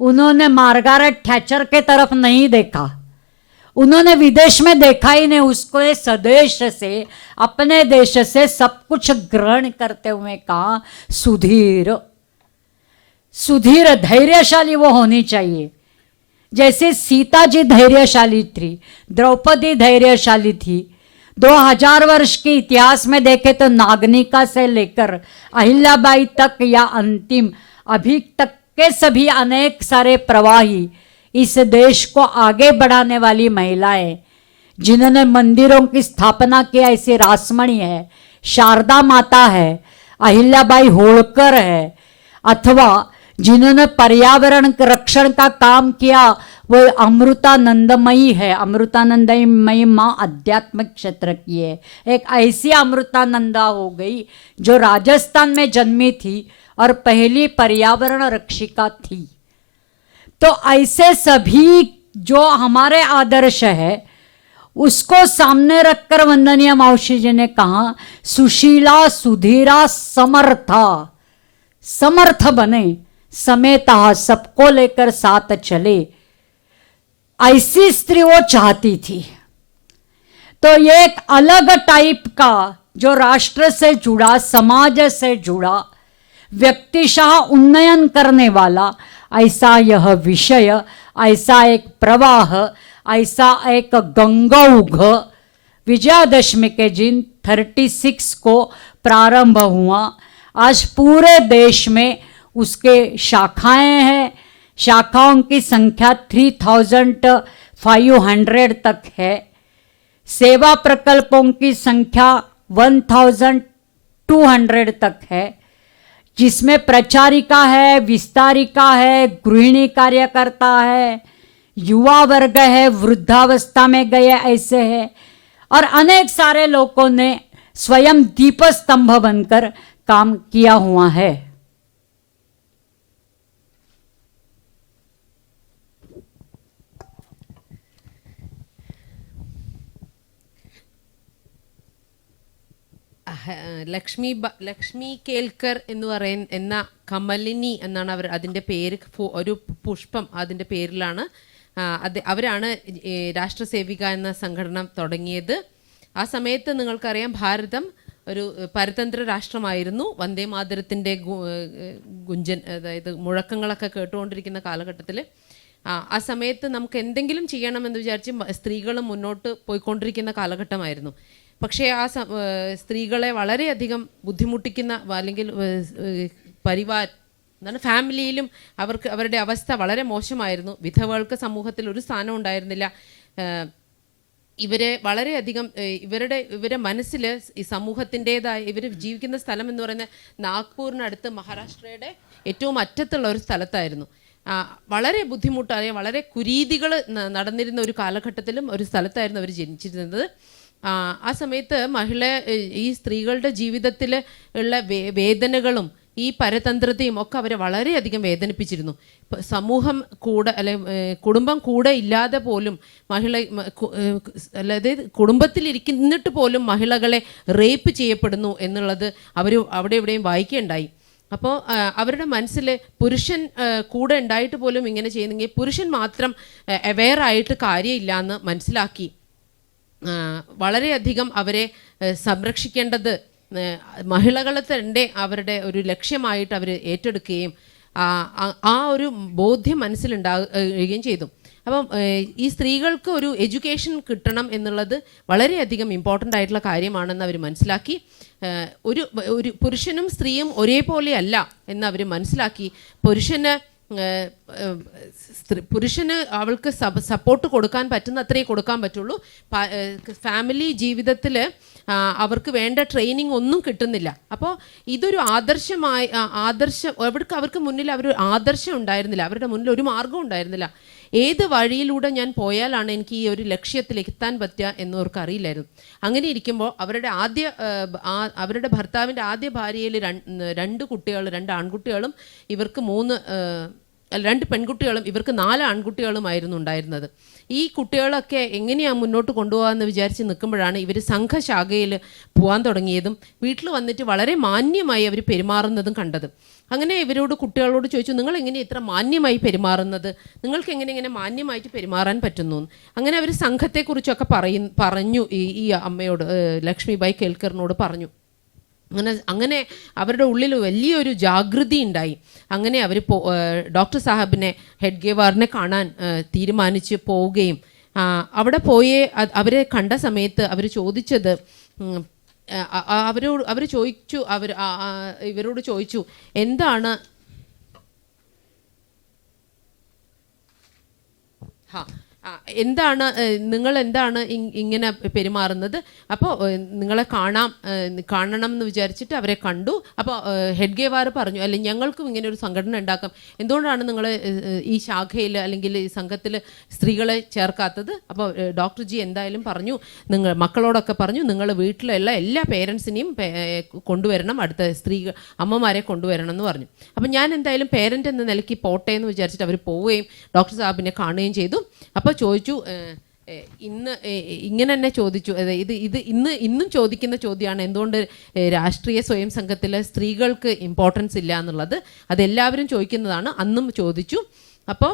उन्होंने मार्गारेट थैचर के तरफ नहीं देखा, उन्होंने विदेश में देखा ही नहीं। उसको स्वदेश से, अपने देश से सब कुछ ग्रहण करते हुए कहा सुधीर, सुधीर धैर्यशाली वो होनी चाहिए। जैसे सीता जी धैर्यशाली थी, द्रौपदी धैर्यशाली थी। 2000 वर्ष के इतिहास में देखे तो नागनिका से लेकर अहिल्याबाई तक या अंतिम अभी तक के सभी अनेक सारे प्रवाही, इस देश को आगे बढ़ाने वाली महिलाएं जिन्होंने मंदिरों की स्थापना की, ऐसी रासमणी है, शारदा माता है, अहिल्याबाई होळकर है, अथवा जिन्होंने पर्यावरण रक्षण का काम किया वो अमृतानंदमयी है। अमृतानंदमयी माँ आध्यात्मिक क्षेत्र की है। एक ऐसी अमृतानंदा हो गई जो राजस्थान में जन्मी थी और पहली पर्यावरण रक्षिका थी। तो ऐसे सभी जो हमारे आदर्श है उसको सामने रखकर वंदनीय मौसी जी ने कहा सुशीला सुधीरा समर्था, समर्थ बने, समेता, सबको लेकर साथ चले, ऐसी स्त्री वो चाहती थी। तो ये एक अलग टाइप का जो राष्ट्र से जुड़ा, समाज से जुड़ा, व्यक्तिशः उन्नयन करने वाला ऐसा यह विषय, ऐसा एक प्रवाह, ऐसा एक गंगौघ विजयादशमी के दिन 36 को प्रारंभ हुआ। आज पूरे देश में उसके शाखाएं हैं। शाखाओं की संख्या 3500 तक है। सेवा प्रकल्पों की संख्या 1200 तक है, जिसमें प्रचारिका है, विस्तारिका है, गृहिणी कार्यकर्ता है, युवा वर्ग है, वृद्धावस्था में गए ऐसे है, और अनेक सारे लोगों ने स्वयं दीपस्तंभ बनकर काम किया हुआ है। ലക്ഷ്മി കേൽക്കർ എന്ന് എന്ന കമലിനി എന്നാണ് അതിൻ്റെ പേര്. ഒരു പുഷ്പം അതിൻ്റെ പേരിലാണ്. അവരാണ് രാഷ്ട്രസേവിക എന്ന സംഘടന തുടങ്ങിയത്. ആ സമയത്ത് നിങ്ങൾക്കറിയാം, ഭാരതം ഒരു പരതന്ത്ര രാഷ്ട്രമായിരുന്നു. വന്ദേ മാതരത്തിൻ്റെ ഗുഞ്ചൻ, അതായത് മുഴക്കങ്ങളൊക്കെ കേട്ടുകൊണ്ടിരിക്കുന്ന കാലഘട്ടത്തിൽ ആ സമയത്ത് നമുക്ക് എന്തെങ്കിലും ചെയ്യണമെന്ന് വിചാരിച്ച് സ്ത്രീകളും മുന്നോട്ട് പോയിക്കൊണ്ടിരിക്കുന്ന കാലഘട്ടമായിരുന്നു. പക്ഷേ ആ സ്ത്രീകളെ വളരെയധികം ബുദ്ധിമുട്ടിക്കുന്ന, അല്ലെങ്കിൽ ഫാമിലിയിലും അവരുടെ അവസ്ഥ വളരെ മോശമായിരുന്നു. വിധവകൾക്ക് സമൂഹത്തിൽ ഒരു സ്ഥാനം ഉണ്ടായിരുന്നില്ല. ഇവരെ വളരെയധികം ഇവരെ മനസ്സിൽ ഈ സമൂഹത്തിൻ്റെതായ, ഇവർ ജീവിക്കുന്ന സ്ഥലം എന്ന് പറയുന്നത് നാഗ്പൂരിനടുത്ത് മഹാരാഷ്ട്രയുടെ ഏറ്റവും അറ്റത്തുള്ള ഒരു സ്ഥലത്തായിരുന്നു. വളരെ ബുദ്ധിമുട്ട്, അല്ലെങ്കിൽ വളരെ കുരീതികൾ നടന്നിരുന്ന ഒരു കാലഘട്ടത്തിലും ഒരു സ്ഥലത്തായിരുന്നു അവർ ജനിച്ചിരുന്നത്. ആ സമയത്ത് ഈ സ്ത്രീകളുടെ ജീവിതത്തിൽ ഉള്ള വേദനകളും ഈ പരതന്ത്രത്തെയും ഒക്കെ അവരെ വളരെയധികം വേദനിപ്പിച്ചിരുന്നു. സമൂഹം കൂടെ, അല്ലെ കുടുംബം കൂടെ ഇല്ലാതെ പോലും അല്ലാതെ കുടുംബത്തിലിരിക്കുന്നിട്ട് പോലും മഹിളകളെ റേപ്പ് ചെയ്യപ്പെടുന്നു എന്നുള്ളത് അവിടെ എവിടെയും വായിക്കുകയുണ്ടായി. അപ്പോൾ അവരുടെ മനസ്സിൽ പുരുഷൻ കൂടെ ഉണ്ടായിട്ട് പോലും ഇങ്ങനെ ചെയ്യുന്നെങ്കിൽ പുരുഷൻ മാത്രം അവെയർ ആയിട്ട് കാര്യമില്ല എന്ന് മനസ്സിലാക്കി വളരെയധികം അവരെ സംരക്ഷിക്കേണ്ടത് മഹിളകളെ തന്നെ അവരുടെ ഒരു ലക്ഷ്യമായിട്ട് അവർ ഏറ്റെടുക്കുകയും ആ ഒരു ബോധ്യം മനസ്സിലുണ്ടാകുകയും ചെയ്തു. അപ്പം ഈ സ്ത്രീകൾക്ക് ഒരു എഡ്യൂക്കേഷൻ കിട്ടണം എന്നുള്ളത് വളരെയധികം ഇമ്പോർട്ടൻ്റ് ആയിട്ടുള്ള കാര്യമാണെന്ന് അവർ മനസ്സിലാക്കി. ഒരു പുരുഷനും സ്ത്രീയും ഒരേപോലെയല്ല എന്ന് അവർ മനസ്സിലാക്കി. പുരുഷന് അവൾക്ക് സപ്പോർട്ട് കൊടുക്കാൻ പറ്റുന്ന അത്രേ കൊടുക്കാൻ പറ്റുള്ളൂ. ഫാമിലി ജീവിതത്തിൽ അവർക്ക് വേണ്ട ട്രെയിനിങ് ഒന്നും കിട്ടുന്നില്ല. അപ്പോൾ ഇതൊരു അവർക്ക് മുന്നിൽ ഒരു ആദർശം ഉണ്ടായിരുന്നില്ല, അവരുടെ മുന്നിൽ ഒരു മാർഗം ഉണ്ടായിരുന്നില്ല. ഏത് വഴിയിലൂടെ ഞാൻ പോയാലാണ് എനിക്ക് ഈ ഒരു ലക്ഷ്യത്തിലേക്ക് എത്താൻ പറ്റുക എന്നവർക്ക് അറിയില്ലായിരുന്നു. അങ്ങനെ ഇരിക്കുമ്പോൾ അവരുടെ ഭർത്താവിൻ്റെ ആദ്യ ഭാര്യയിൽ 2 ആൺകുട്ടികളും ഇവർക്ക് 2 പെൺകുട്ടികളും ഇവർക്ക് 4 ആൺകുട്ടികളുമായിരുന്നു ഉണ്ടായിരുന്നത്. ഈ കുട്ടികളൊക്കെ എങ്ങനെയാണ് മുന്നോട്ട് കൊണ്ടുപോകാമെന്ന് വിചാരിച്ച് നിൽക്കുമ്പോഴാണ് ഇവർ സംഘശാഖയിൽ പോകാൻ തുടങ്ങിയതും വീട്ടിൽ വന്നിട്ട് വളരെ മാന്യമായി അവർ പെരുമാറുന്നതും കണ്ടത്. അങ്ങനെ കുട്ടികളോട് ചോദിച്ചു, നിങ്ങൾ എങ്ങനെ ഇത്ര മാന്യമായി പെരുമാറുന്നത്, നിങ്ങൾക്ക് എങ്ങനെ മാന്യമായിട്ട് പെരുമാറാൻ പറ്റുന്നു? അങ്ങനെ അവർ സംഘത്തെക്കുറിച്ചൊക്കെ പറഞ്ഞു ഈ അമ്മയോട്, ലക്ഷ്മിബായി കേൽക്കറിനോട് പറഞ്ഞു. അങ്ങനെ അവരുടെ ഉള്ളിൽ വലിയൊരു ജാഗൃതി ഉണ്ടായി. അങ്ങനെ അവർ ഡോക്ടർ സാഹബിനെ, ഹെഡ്ഗേവാറിനെ കാണാൻ തീരുമാനിച്ച് പോവുകയും അവിടെ പോയി അവരെ കണ്ട സമയത്ത് അവർ ചോദിച്ചത്, ഇവരോട് ചോദിച്ചു എന്താണ് നിങ്ങൾ എന്താണ് ഇങ്ങനെ പെരുമാറുന്നത്? അപ്പോൾ നിങ്ങളെ കാണണം എന്ന് വിചാരിച്ചിട്ട് അവരെ കണ്ടു. അപ്പോൾ ഹെഡ്ഗേവാർ പറഞ്ഞു, അല്ലെ ഞങ്ങൾക്കും ഇങ്ങനെ ഒരു സംഘടന ഉണ്ടാക്കാം, എന്തുകൊണ്ടാണ് നിങ്ങൾ ഈ ശാഖയിൽ അല്ലെങ്കിൽ ഈ സംഘത്തിൽ സ്ത്രീകളെ ചേർക്കാത്തത്? അപ്പോൾ ഡോക്ടർ ജി എന്തായാലും പറഞ്ഞു, മക്കളോടൊക്കെ പറഞ്ഞു, നിങ്ങൾ വീട്ടിലുള്ള എല്ലാ പേരൻസിനെയും കൊണ്ടുവരണം, അടുത്ത അമ്മമാരെ കൊണ്ടുവരണം എന്ന് പറഞ്ഞു. അപ്പം ഞാൻ എന്തായാലും പേരൻ്റ് എന്ന നിലയ്ക്ക് പോട്ടെ എന്ന് വിചാരിച്ചിട്ട് അവർ പോവുകയും ഡോക്ടർ സാഹിബിനെ കാണുകയും ചെയ്തു. അപ്പോൾ ചോദിച്ചു, ഇങ്ങനെ തന്നെ ചോദിച്ചു, ഇന്നും ചോദിക്കുന്ന ചോദ്യമാണ്, എന്തുകൊണ്ട് രാഷ്ട്രീയ സ്വയം സംഘത്തിൽ സ്ത്രീകൾക്ക് ഇമ്പോർട്ടൻസ് ഇല്ല എന്നുള്ളത്. അതെല്ലാവരും ചോദിക്കുന്നതാണ്, അന്നും ചോദിച്ചു. അപ്പോൾ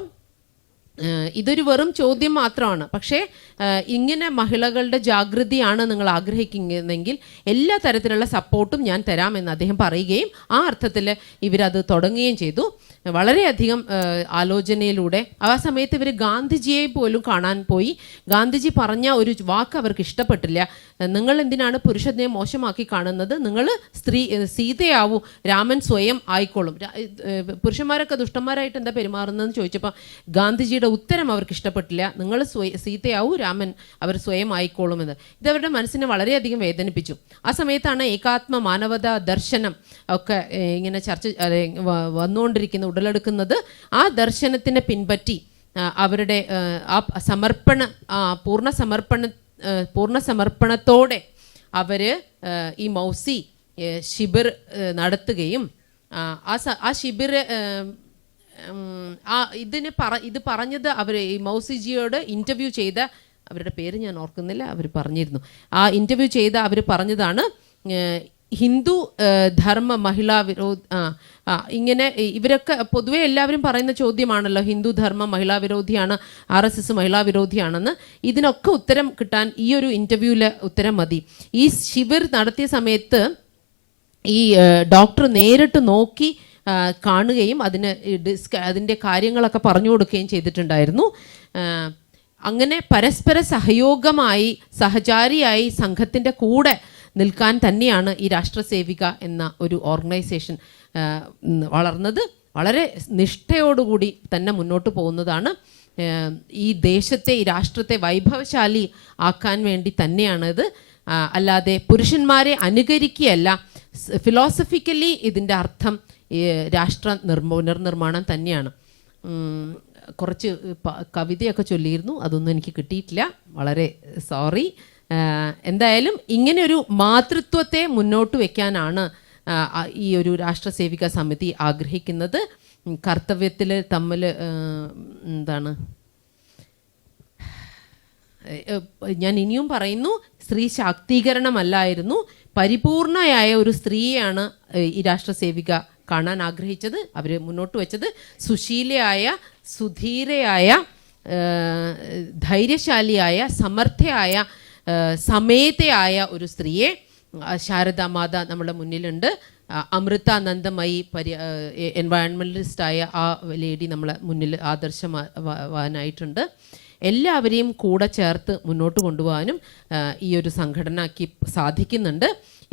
ഇതൊരു വെറും ചോദ്യം മാത്രമാണ്. പക്ഷേ ഇങ്ങനെ മഹിളകളുടെ ജാഗൃതിയാണ് നിങ്ങൾ ആഗ്രഹിക്കുന്നതെങ്കിൽ എല്ലാ തരത്തിലുള്ള സപ്പോർട്ടും ഞാൻ തരാമെന്ന് അദ്ദേഹം പറയുകയും ആ അർത്ഥത്തിൽ ഇവരത് തുടങ്ങുകയും ചെയ്തു. വളരെയധികം ആലോചനയിലൂടെ ആ സമയത്ത് ഇവർ ഗാന്ധിജിയെ പോലും കാണാൻ പോയി. ഗാന്ധിജി പറഞ്ഞ ഒരു വാക്ക് അവർക്ക് ഇഷ്ടപ്പെട്ടില്ല. നിങ്ങൾ എന്തിനാണ് പുരുഷനെ മോശമാക്കി കാണുന്നത്, നിങ്ങൾ സീതയാവൂ, രാമൻ സ്വയം ആയിക്കോളും, പുരുഷന്മാരൊക്കെ ദുഷ്ടന്മാരായിട്ട് എന്താ പെരുമാറുന്നതെന്ന് ചോദിച്ചപ്പോൾ ഗാന്ധിജിയുടെ ഉത്തരം അവർക്ക് ഇഷ്ടപ്പെട്ടില്ല. നിങ്ങൾ സീതയാവൂ, രാമൻ അവർ സ്വയം ആയിക്കോളുമെന്ന്. ഇതവരുടെ മനസ്സിനെ വളരെയധികം വേദനിപ്പിച്ചു. ആ സമയത്താണ് ഏകാത്മ മാനവതാ ദർശനം ഒക്കെ ഇങ്ങനെ വന്നുകൊണ്ടിരിക്കുന്ന ഉടലെടുക്കുന്നത്. ആ ദർശനത്തിനെ പിൻപറ്റി അവരുടെ ആ പൂർണ്ണ സമർപ്പണത്തോടെ അവർ ഈ മൗസി ശിബിർ നടത്തുകയും ആ ശിബിർ ഇത് പറഞ്ഞത് അവർ ഈ മൗസിജിയോട് ഇൻ്റർവ്യൂ ചെയ്ത അവരുടെ പേര് ഞാൻ ഓർക്കുന്നില്ല, അവർ പറഞ്ഞിരുന്നു. ആ ഇൻ്റർവ്യൂ ചെയ്ത അവർ പറഞ്ഞതാണ് ഹിന്ദു ധർമ്മ മഹിളാ ഇങ്ങനെ ഇവരൊക്കെ പൊതുവെ എല്ലാവരും പറയുന്ന ചോദ്യമാണല്ലോ, ഹിന്ദു ധർമ്മ മഹിളാ വിരോധിയാണ്, RSS മഹിളാ വിരോധിയാണെന്ന്. ഇതിനൊക്കെ ഉത്തരം കിട്ടാൻ ഈ ഒരു ഇൻ്റർവ്യൂവിലെ ഉത്തരം മതി. ഈ ശിബിർ നടത്തിയ സമയത്ത് ഈ ഡോക്ടർ നേരിട്ട് നോക്കി കാണുകയും അതിൻ്റെ കാര്യങ്ങളൊക്കെ പറഞ്ഞു കൊടുക്കുകയും ചെയ്തിട്ടുണ്ടായിരുന്നു. അങ്ങനെ പരസ്പര സഹയോഗമായി സഹചാരിയായി സംഘത്തിൻ്റെ കൂടെ നിൽക്കാൻ തന്നെയാണ് ഈ രാഷ്ട്രസേവിക എന്ന ഒരു ഓർഗനൈസേഷൻ വളർന്നത്. വളരെ നിഷ്ഠയോടുകൂടി തന്നെ മുന്നോട്ട് പോകുന്നതാണ്. ഈ ദേശത്തെ, ഈ രാഷ്ട്രത്തെ വൈഭവശാലി ആക്കാൻ വേണ്ടി തന്നെയാണിത്. അല്ലാതെ പുരുഷന്മാരെ അനുകരിക്കുകയല്ല. ഫിലോസഫിക്കലി ഇതിൻ്റെ അർത്ഥം രാഷ്ട്ര പുനർനിർമ്മാണം തന്നെയാണ്. കുറച്ച് കവിതയൊക്കെ ചൊല്ലിയിരുന്നു, അതൊന്നും എനിക്ക് കിട്ടിയിട്ടില്ല, വളരെ സോറി. എന്തായാലും ഇങ്ങനെ ഒരു മാതൃത്വത്തെ മുന്നോട്ട് വയ്ക്കാനാണ് ഈ ഒരു രാഷ്ട്രസേവിക സമിതി ആഗ്രഹിക്കുന്നത്. കർത്തവ്യത്തിൽ തമ്മിൽ എന്താണ്, ഞാൻ ഇനിയും പറയുന്നു, സ്ത്രീ ശാക്തീകരണമല്ലായിരുന്നു, പരിപൂർണയായ ഒരു സ്ത്രീയെയാണ് ഈ രാഷ്ട്രസേവിക കാണാൻ ആഗ്രഹിച്ചത്. അവർ മുന്നോട്ട് വെച്ചത് സുശീലയായ, സുധീരയായ, ധൈര്യശാലിയായ, സമർത്ഥയായ, സമേതയായ ഒരു സ്ത്രീയെ ശാരദാമാത നമ്മുടെ മുന്നിലുണ്ട്. അമൃതാനന്ദമയി എൻവയൺമെൻ്റലിസ്റ്റായ ആ ലേഡി നമ്മളെ മുന്നിൽ ആദർശവാനായിട്ടുണ്ട്. എല്ലാവരെയും കൂടെ ചേർത്ത് മുന്നോട്ട് കൊണ്ടുപോകാനും ഈ ഒരു സംഘടനയ്ക്ക് സാധിക്കുന്നുണ്ട്.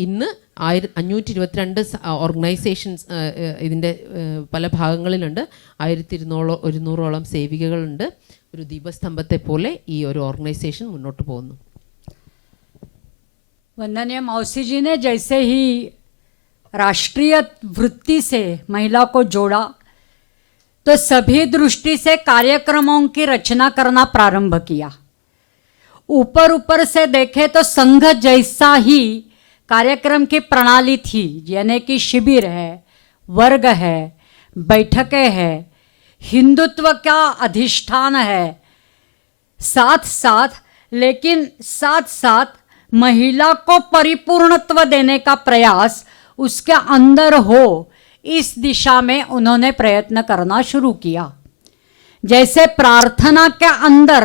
ഇന്ന് 522 ഓർഗനൈസേഷൻസ് ഇതിൻ്റെ പല ഭാഗങ്ങളിലുണ്ട്. 1200 സേവികകളുണ്ട്. ഒരു ദീപസ്തംഭത്തെ പോലെ ഈ ഒരു ഓർഗനൈസേഷൻ മുന്നോട്ട് പോകുന്നു. वंदनीय मौसी जी ने जैसे ही राष्ट्रीय वृत्ति से महिला को जोड़ा तो सभी दृष्टि से कार्यक्रमों की रचना करना प्रारंभ किया. ऊपर से देखे तो संघ जैसा ही कार्यक्रम की प्रणाली थी, यानी कि शिविर है, वर्ग है, बैठकें है, हिंदुत्व का अधिष्ठान है, साथ साथ महिला को परिपूर्णत्व देने का प्रयास उसके अंदर हो, इस दिशा में उन्होंने प्रयत्न करना शुरू किया. जैसे प्रार्थना के अंदर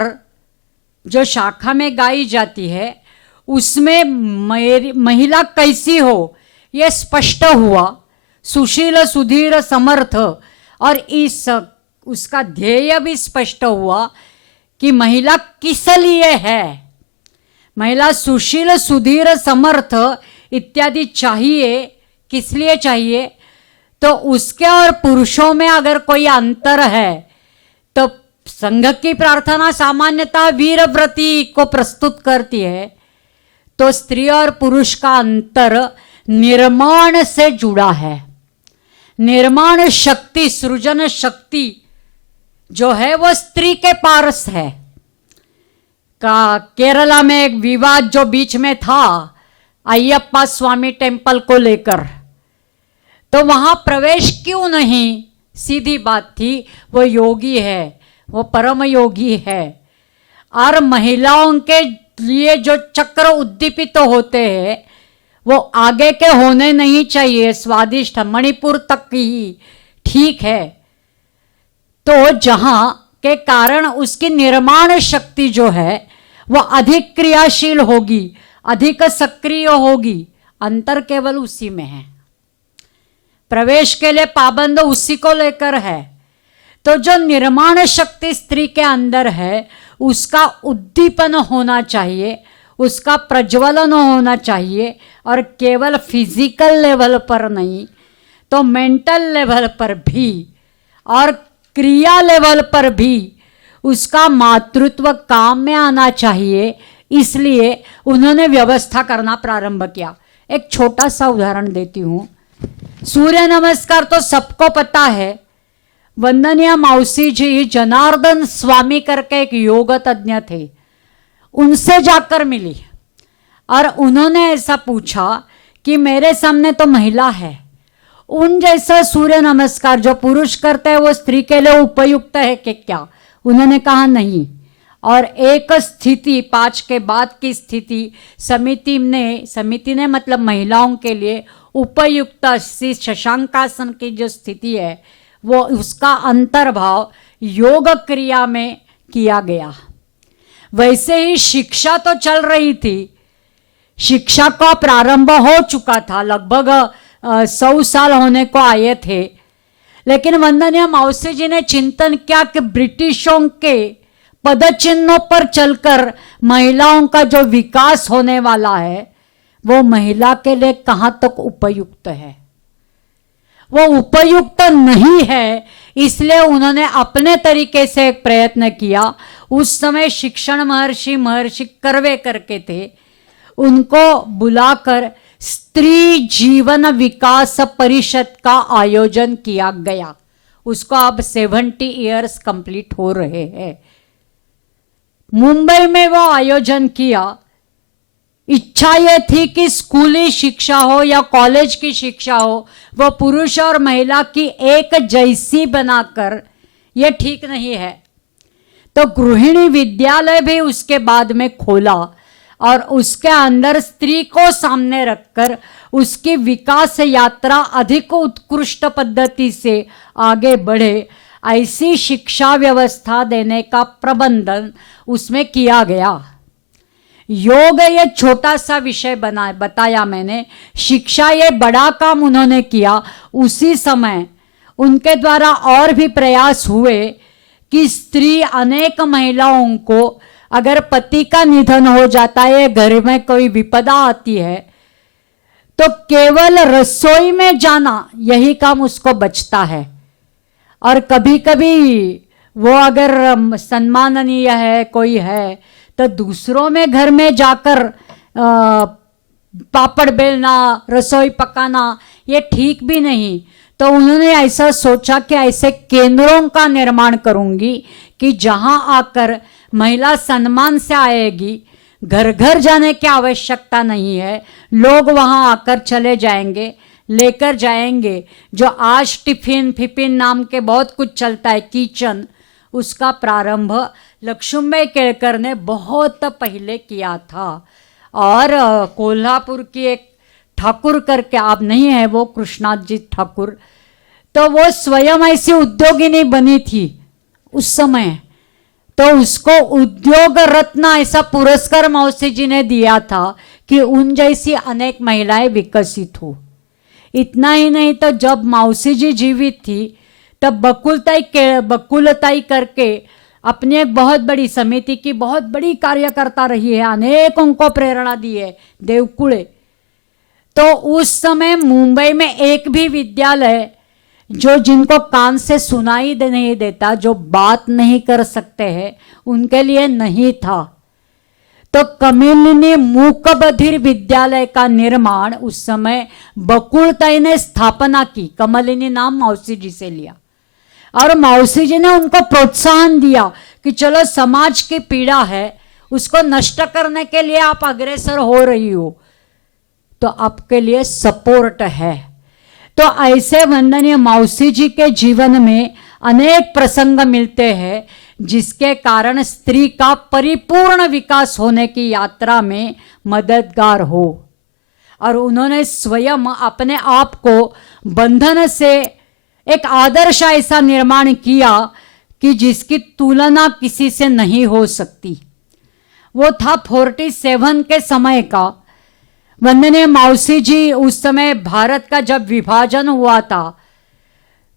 जो शाखा में गाई जाती है उसमें महिला कैसी हो यह स्पष्ट हुआ. सुशील, सुधीर, समर्थ, और उसका ध्येय भी स्पष्ट हुआ कि महिला किस लिए है. महिला सुशील, सुधीर, समर्थ इत्यादि चाहिए, किस लिए चाहिए? तो उसके और पुरुषों में अगर कोई अंतर है तो संघ की प्रार्थना सामान्यतः वीरव्रती को प्रस्तुत करती है, तो स्त्री और पुरुष का अंतर निर्माण से जुड़ा है. निर्माण शक्ति, सृजन शक्ति जो है वो स्त्री के पास है. केरला में एक विवाद जो बीच में था अयप्पा स्वामी टेम्पल को लेकर, तो वहां प्रवेश क्यों नहीं? सीधी बात थी, वो योगी है, वो परम योगी है, और महिलाओं के लिए जो चक्र उद्दीपित होते हैं वो आगे के होने नहीं चाहिए. स्वादिष्ट मणिपुर तक ही ठीक है. तो जहां के कारण उसकी निर्माण शक्ति जो है वो अधिक क्रियाशील होगी, अधिक सक्रिय होगी। अंतर केवल उसी में है। प्रवेश के लिए पाबंद उसी को लेकर है। तो जो निर्माण शक्ति स्त्री के अंदर है उसका उद्दीपन होना चाहिए, उसका प्रज्वलन होना चाहिए, और केवल फिजिकल लेवल पर नहीं तो मेंटल लेवल पर भी और क्रिया लेवल पर भी उसका मातृत्व काम में आना चाहिए। इसलिए उन्होंने व्यवस्था करना प्रारंभ किया। एक छोटा सा उदाहरण देती हूं। सूर्य नमस्कार तो सबको पता है। वंदनीय मौसी जी जनार्दन स्वामी करके एक योग तज्ञ थे, उनसे जाकर मिली और उन्होंने ऐसा पूछा कि मेरे सामने तो महिला है, उन जैसा सूर्य नमस्कार जो पुरुष करते हैं वो स्त्री के लिए उपयुक्त है कि क्या? उन्होंने कहा नहीं। और एक स्थिति 5 के बाद की स्थिति समिति ने मतलब महिलाओं के लिए उपयुक्त शशांकासन की जो स्थिति है वो उसका अंतर्भाव योग क्रिया में किया गया। वैसे ही शिक्षा तो चल रही थी, शिक्षा का प्रारंभ हो चुका था, लगभग 100 साल होने को आए थे। लेकिन वंदनीय मौसी जी ने चिंतन किया कि ब्रिटिशों के पदचिन्हों पर चलकर महिलाओं का जो विकास होने वाला है वो महिला के लिए कहां तक उपयुक्त है। वो उपयुक्त नहीं है, इसलिए उन्होंने अपने तरीके से एक प्रयत्न किया। उस समय शिक्षण महर्षि कर्वे करके थे, उनको बुलाकर स्त्री जीवन विकास परिषद का आयोजन किया गया। उसको अब 70 इयर्स कंप्लीट हो रहे हैं। मुंबई में वो आयोजन किया। इच्छा ये थी कि स्कूली शिक्षा हो या कॉलेज की शिक्षा हो वो पुरुष और महिला की एक जैसी बनाकर, ये ठीक नहीं है। तो गृहिणी विद्यालय भी उसके बाद में खोला और उसके अंदर स्त्री को सामने रखकर उसकी विकास यात्रा अधिक उत्कृष्ट पद्धति से आगे बढ़े, ऐसी शिक्षा व्यवस्था देने का प्रबंधन उसमें किया गया। योग ये छोटा सा विषय बताया मैंने, शिक्षा ये बड़ा काम उन्होंने किया। उसी समय उनके द्वारा और भी प्रयास हुए कि स्त्री अनेक महिलाओं को, अगर पति का निधन हो जाता है, घर में कोई विपदा आती है, तो केवल रसोई में जाना यही काम उसको बचता है। और कभी कभी वो अगर सम्माननीय है, कोई है, तो दूसरों में घर में जाकर पापड़ बेलना, रसोई पकाना ये ठीक भी नहीं। तो उन्होंने ऐसा सोचा कि ऐसे केंद्रों का निर्माण करूंगी कि जहां आकर महिला सम्मान से आएगी, घर घर जाने की आवश्यकता नहीं है, लोग वहां आकर चले जाएंगे, लेकर जाएंगे। जो आज टिफिन फिपिन नाम के बहुत कुछ चलता है, किचन, उसका प्रारंभ लक्ष्मीबाई केळकर ने बहुत पहले किया था। और कोल्हापुर की एक ठाकुर करके, आप नहीं है वो, कृष्णाथ जी ठाकुर, तो वो स्वयं ऐसी उद्योगिनी बनी थी उस समय। तो उसको उद्योग रत्न ऐसा पुरस्कार मौसी जी ने दिया था कि उन जैसी अनेक महिलाएं विकसित हो। इतना ही नहीं, तो जब मौसी जी जीवित थी तब बकुलताई करके अपनी एक बहुत बड़ी समिति की बहुत बड़ी कार्यकर्ता रही है, अनेकों को प्रेरणा दी है, देवकुले। तो उस समय मुंबई में एक भी विद्यालय जिनको कान से सुनाई नहीं देता, जो बात नहीं कर सकते हैं, उनके लिए नहीं था। तो कमलिनी मूक बधिर विद्यालय का निर्माण उस समय बकुलताई ने स्थापना की। कमलिनी नाम मौसी जी से लिया और मौसी जी ने उनको प्रोत्साहन दिया कि चलो, समाज की पीड़ा है, उसको नष्ट करने के लिए आप अग्रसर हो रही हो, तो आपके लिए सपोर्ट है। तो ऐसे वंदनीय मौसी जी के जीवन में अनेक प्रसंग मिलते हैं जिसके कारण स्त्री का परिपूर्ण विकास होने की यात्रा में मददगार हो। और उन्होंने स्वयं अपने आप को बंधन से एक आदर्श ऐसा निर्माण किया कि जिसकी तुलना किसी से नहीं हो सकती। वो था 47 के समय का। वंदनीय माउसी जी, उस समय भारत का जब विभाजन हुआ था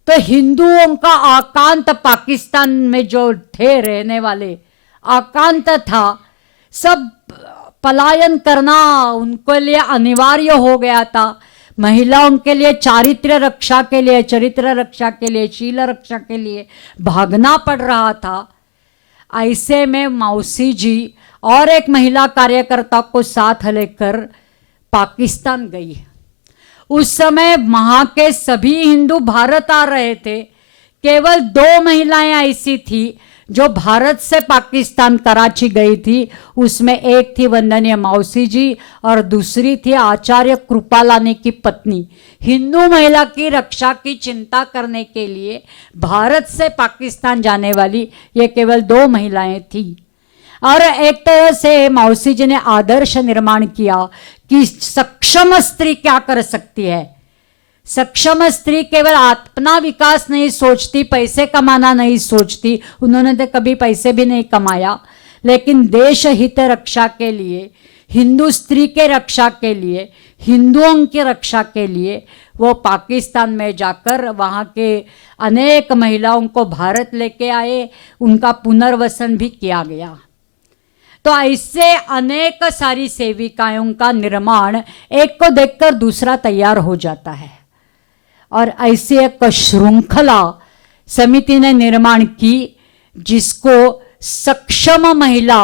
तो हिंदुओं का आकांत, पाकिस्तान में जो थे रहने वाले आकांत था, सब पलायन करना उनके लिए अनिवार्य हो गया था। महिलाओं के लिए चरित्र रक्षा के लिए, शील रक्षा के लिए भागना पड़ रहा था। ऐसे में मौसी जी और एक महिला कार्यकर्ता को साथ लेकर पाकिस्तान गई। उस समय वहां के सभी हिंदू भारत आ रहे थे। केवल 2 महिलाएं ऐसी थी जो भारत से पाकिस्तान कराची गई थी। उसमें एक थी वंदनीय मौसी जी और दूसरी थी आचार्य कृपालानी की पत्नी। हिंदू महिला की रक्षा की चिंता करने के लिए भारत से पाकिस्तान जाने वाली ये केवल 2 महिलाएं थी। और एक तरह से मौसी जी ने आदर्श निर्माण किया कि सक्षम स्त्री क्या कर सकती है। सक्षम स्त्री केवल अपना विकास नहीं सोचती, पैसे कमाना नहीं सोचती, उन्होंने तो कभी पैसे भी नहीं कमाया, लेकिन देश हित रक्षा के लिए, हिंदू स्त्री के रक्षा के लिए, हिंदुओं की रक्षा के लिए वो पाकिस्तान में जाकर वहाँ के अनेक महिलाओं को भारत लेके आए। उनका पुनर्वसन भी किया गया। तो ऐसे अनेक सारी सेविकाओं का निर्माण एक को देखकर दूसरा तैयार हो जाता है और ऐसी एक श्रृंखला समिति ने निर्माण की जिसको सक्षम महिला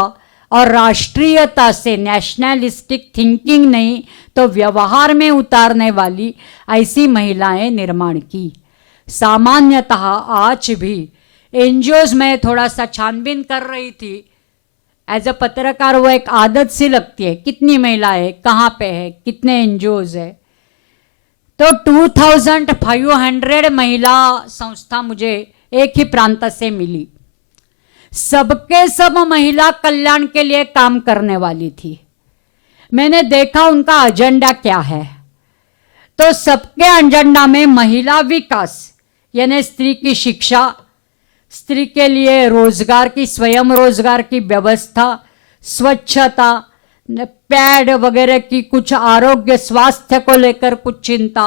और राष्ट्रीयता से, नेशनलिस्टिक थिंकिंग नहीं तो व्यवहार में उतारने वाली ऐसी महिलाएं निर्माण की। सामान्यतः आज भी एनजीओज में थोड़ा सा छानबीन कर रही थी एज अ पत्रकार, वो एक आदत सी लगती है, कितनी महिलाएं कहाँ पे है, कितने एनजीओज है। तो 2500 महिला संस्था मुझे एक ही प्रांत से मिली। सबके सब महिला कल्याण के लिए काम करने वाली थी। मैंने देखा उनका एजेंडा क्या है, तो सबके एजेंडा में महिला विकास यानी स्त्री की शिक्षा, स्त्री के लिए रोजगार की, स्वयं रोजगार की व्यवस्था, स्वच्छता, पैड वगैरह की कुछ आरोग्य स्वास्थ्य को लेकर कुछ चिंता,